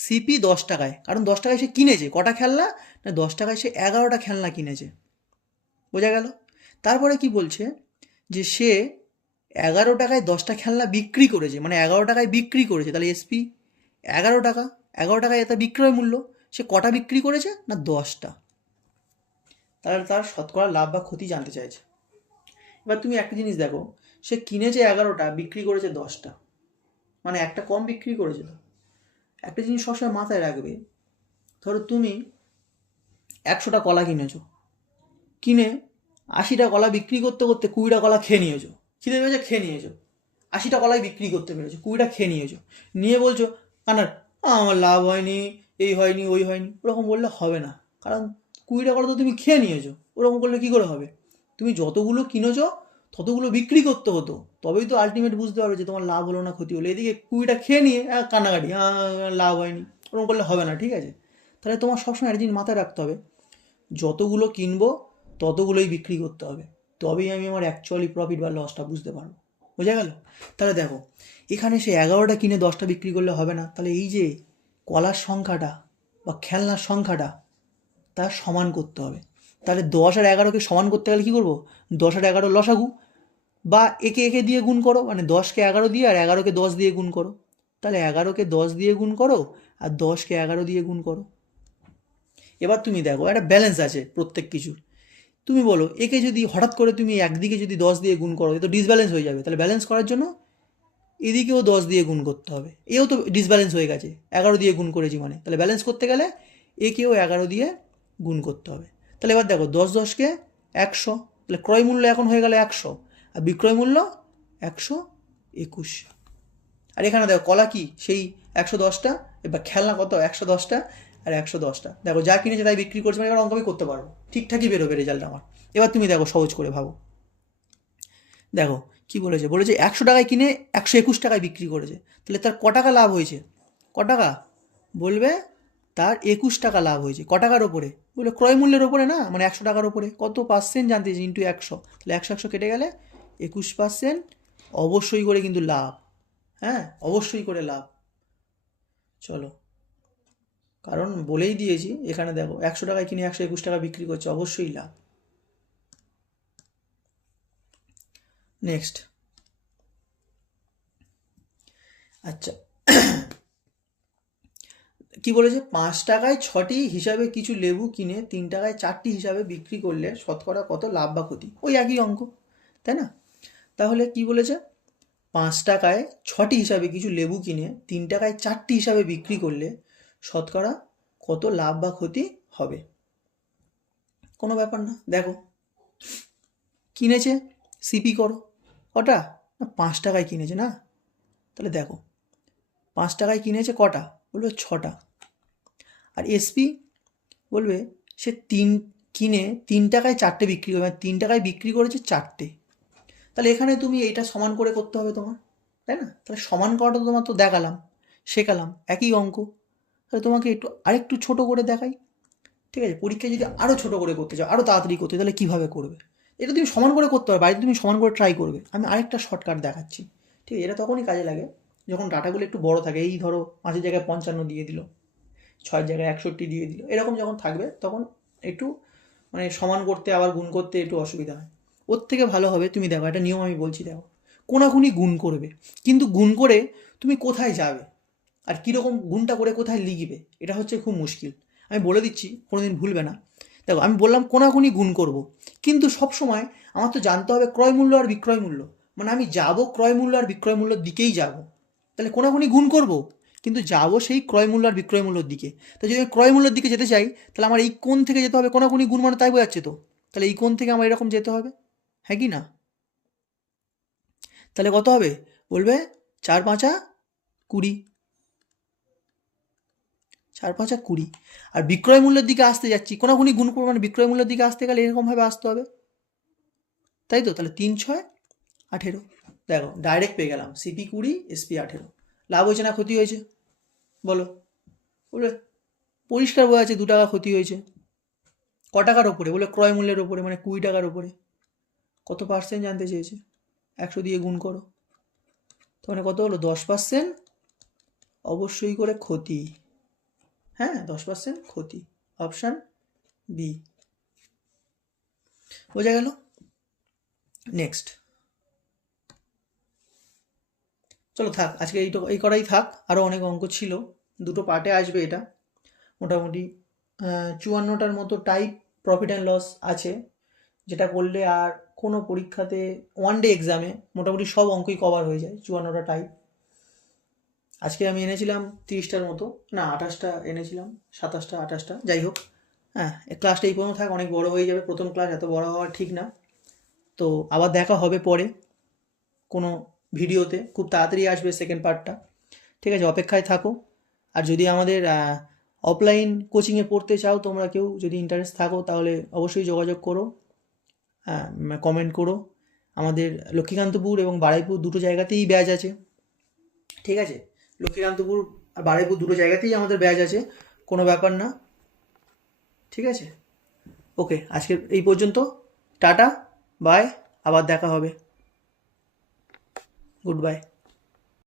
সিপি 10 টাকায়, কারণ 10 টাকায় সে কিনেছে কটা খেলনা, না 10 টাকায় সে 11টা খেলনা কিনেছে, বোঝা গেল। তারপরে কি বলছে, যে সে 11 টাকায় 10টা খেলনা বিক্রি করেছে, মানে 11 টাকায় বিক্রি করেছে, তাহলে এসপি 11 টাকা, 11 টাকায় এটা বিক্রয় মূল্য, সে কটা বিক্রি করেছে, না 10টা, তাহলে তার শতকরা লাভ বা ক্ষতি জানতে চাইছে। এবার তুমি একটা জিনিস দেখো, সে কিনেছে 11টা, বিক্রি করেছে 10টা, মানে একটা কম বিক্রি করেছে। তো একটা জিনিস সবসময় মাথায় রাখবে, ধরো তুমি 100টা কলা কিনেছো, কিনে 80টা কলা বিক্রি করতে করতে 20টা কলা খেয়ে নিয়েছো, খিদে পেয়েছে খেয়ে নিয়েছো, 80টা কলাই বিক্রি করতে পেরেছো, 20টা খেয়ে নিয়েছো, নিয়ে বলছো কানার আমার লাভ হয়নি, এই হয়নি ওই হয়নি, ওরকম বললে হবে না, কারণ 20টা কলা তো তুমি খেয়ে নিয়েছো, ওরকম করলে কি করে হবে? তুমি যতগুলো কিনেছো ততগুলো বিক্রি করতে হতো, তবেই তো আলটিমেট বুঝতে পারবে যে তোমার লাভ হলো না ক্ষতি হলো। এদিকে 20টা খেয়ে নিয়ে কান্নাকাটি, লাভ হয়নি, ওরকম করলে হবে না, ঠিক আছে? তাহলে তোমার সবসময় একটা জিনিস মাথায় রাখতে হবে, যতগুলো কিনবো ততগুলোই বিক্রি করতে হবে, তবেই আমি আমার অ্যাকচুয়ালি প্রফিট বা লসটা বুঝতে পারবো, বোঝা গেল? তাহলে দেখো এখানে সে 11টা কিনে 10টা বিক্রি করলে হবে না, তাহলে এই যে কলার সংখ্যাটা বা খেলনার সংখ্যাটা তার সমান করতে হবে। তাহলে 10 আর 11কে সমান করতে গেলে কী করবো, 10 আর 11 লসাগু, বা একে একে দিয়ে গুণ করো, মানে 10কে 11 দিয়ে আর 11কে 10 দিয়ে গুণ করো, তাহলে 11কে 10 দিয়ে গুণ করো আর 10কে 11 দিয়ে গুণ করো। এবার তুমি দেখো একটা ব্যালেন্স আছে প্রত্যেক কিছুর, তুমি বলো একে যদি হঠাৎ করে তুমি একদিকে যদি 10 দিয়ে গুণ করো, এ তো ডিসব্যালেন্স হয়ে যাবে, তাহলে ব্যালেন্স করার জন্য এদিকেও 10 দিয়ে গুণ করতে হবে, এও তো ডিসব্যালেন্স হয়ে গেছে, 11 দিয়ে গুণ করেছি মানে, তাহলে ব্যালেন্স করতে গেলে একেও 11 দিয়ে গুণ করতে হবে। তাহলে এবার দেখো 10 10কে 100, তাহলে ক্রয় মূল্য এখন হয়ে গেল 100 আর বিক্রয় মূল্য 121। আর এখানে দেখো কলা কি সেই 110টা, এবার খেলনা কত 110টা আর 110টা, দেখো যা কিনেছে তাই বিক্রি করছে, মানে এবার অঙ্ক আমি করতে পারবো, ঠিকঠাকই বেরোবে রেজাল্ট আমার। এবার তুমি দেখো সহজ করে ভাবো, দেখো কি বলেছে, বলেছে 100 টাকায় কিনে 121 টাকায় বিক্রি করেছে, তাহলে তার ক টাকা লাভ হয়েছে, ক টাকা বলবে, তার 21 টাকা লাভ হয়েছে, ক টাকার ওপরে বলে ক্রয় মূল্যের ওপরে না, মানে 100 টাকার ওপরে, কত পার্সেন্ট জানতে চাইছি, ইন্টু 100, তাহলে 100 কেটে গেলে 21%, অবশ্যই করে কিন্তু লাভ, হ্যাঁ অবশ্যই করে লাভ। চলো, কারণ বলেই দিয়েছি এখানে দেখো 100 টাকায় কিনে 121 টাকা বিক্রি করছে, অবশ্যই লাভ। নেক্সট, আচ্ছা কি বলেছে, 5 টাকায় 6টি হিসাবে কিছু লেবু কিনে 3 টাকায় 4টি হিসাবে বিক্রি করলে শতকরা কত লাভ বা ক্ষতি, ওই একই অঙ্ক, তাই না? তাহলে কি বলেছে, 5 টাকায় 6টি হিসাবে কিছু লেবু কিনে 3 টাকায় 4টি হিসাবে বিক্রি করলে শতকরা কত লাভ বা ক্ষতি হবে। কোনো ব্যাপার না, দেখো কিনেছে, সিপি করো, কটা, না 5 টাকায় কিনেছে না, তাহলে দেখো 5 টাকায় কিনেছে কটা, বলবে 6টা, আর এসপি বলবে সে কিনে 3 টাকায় 4টে বিক্রি করবে, মানে 3 টাকায় বিক্রি করেছে 4টে, তাহলে এখানে তুমি এইটা সমান করে করতে হবে তোমার, তাই না? তাহলে সমান করাটা তো তোমার তো দেখালাম, শেখালাম, একই অঙ্ক, তাহলে তোমাকে একটু আরেকটু ছোট করে দেখাই, ঠিক আছে? পরীক্ষায় যদি আরও ছোট করে করতে চাও, আরও তাড়াতাড়ি করতে, তাহলে কীভাবে করবে, এটা তুমি সমান করে করতে হবে, বাড়িতে তুমি সমান করে ট্রাই করবে। আমি আরেকটা শর্টকাট দেখাচ্ছি, ঠিক আছে? এটা তখনই কাজে লাগে যখন ডাটাগুলো একটু বড় থাকে, এই ধরো 5-এর জায়গায় 55 দিয়ে দিল, 6-এর জায়গায় 61 দিয়ে দিল, এরকম যখন থাকবে তখন একটু মানে সমান করতে আবার গুণ করতে একটু অসুবিধা হয়। ওর থেকে ভালো হবে, তুমি দেখো একটা নিয়ম আমি বলছি, দেখো কোনাকুনি গুণ করবে, কিন্তু গুণ করে তুমি কোথায় যাবে আর কীরকম গুণটা করে কোথায় লিখবে, এটা হচ্ছে খুব মুশকিল। আমি বলে দিচ্ছি, কোনোদিন ভুলবে না। দেখো আমি বললাম কোনাকুনি গুণ করব, কিন্তু সব সময় আমার তো জানতে হবে ক্রয় মূল্য আর বিক্রয় মূল্য, মানে আমি যাব ক্রয় মূল্য আর বিক্রয় মূল্যর দিকেই যাব, তাহলে কোনাকুনি গুণ করব কিন্তু যাবো সেই ক্রয় মূল্য আর বিক্রয় মূল্যর দিকে। তাই যদি আমি ক্রয় মূল্যের দিকে যেতে চাই, তাহলে আমার এই কোণ থেকে যেতে হবে, কোনাকুনি গুণ মানে তাই বোঝাচ্ছে তো, তাহলে এই কোণ থেকে আমার এরকম যেতে হবে, হ্যাঁ কি না? তাহলে কত হবে, বলবে 4 5 20, 4 5 20। আর বিক্রয় মূল্যের দিকে আসতে যাচ্ছি, কোনাকুনি গুণ করবো, মানে বিক্রয় মূল্যের দিকে আসতে গেলে এরকমভাবে আসতে হবে, তাই তো? তাহলে 3 6 18। দেখো ডাইরেক্ট পেয়ে গেলাম সিপি 20, এসপি 18। লাভ হয়েছে না ক্ষতি হয়েছে বলো? বলে পরিষ্কার বোঝা যাচ্ছে 2 টাকা ক্ষতি হয়েছে। ক টাকার ওপরে? বলে ক্রয় মূল্যের ওপরে, মানে 20 টাকার ওপরে। কত পার্সেন্ট জানতে চেয়েছে, 100 দিয়ে গুণ করো, তো মানে কত হলো? 10%। অবশ্যই করে ক্ষতি, হ্যাঁ 10% ক্ষতি, অপশান বি। বোঝা গেল? নেক্সট, চলো থাক আজকে এই করাই থাক। আরও অনেক অঙ্ক ছিল, 2টো পার্টে আসবে এটা। মোটামুটি 54টার মতো টাইপ প্রফিট অ্যান্ড লস আছে, যেটা করলে আর কোনো পরীক্ষাতে ওয়ান ডে এক্সামে মোটামুটি সব অঙ্কই কভার হয়ে যায়। 54টা টাইপ। আজকে আমি এনেছিলাম 30টার মতো, না 28টা এনেছিলাম, 27টা 28টা, যাই হোক। হ্যাঁ, ক্লাসটা এই পর্যন্ত থাক, অনেক বড় হয়ে যাবে, প্রথম ক্লাস এত বড় হওয়া ঠিক না। তো আবার দেখা হবে পরে কোনো ভিডিওতে, খুব তাড়াতাড়ি আসবে সেকেন্ড পার্টটা। ঠিক আছে, অপেক্ষায় থাকো। আর যদি আমাদের অফলাইন কোচিংয়ে পড়তে চাও তোমরা কেউ, যদি ইন্টারেস্ট থাকো, তাহলে অবশ্যই যোগাযোগ করো, কমেন্ট করো। আমাদের লক্ষ্মীকান্তপুর এবং বারুইপুর দুটো জায়গাতেই ব্যাচ আছে। ঠিক আছে, লক্ষ্মীকান্তপুর আর বারুইপুর দুটো জায়গাতেই আমাদের ব্যাচ আছে, কোনো ব্যাপার না। ঠিক আছে, ওকে, আজকে এই পর্যন্ত। টাটা, বাই, আবার দেখা হবে, গুড বাই।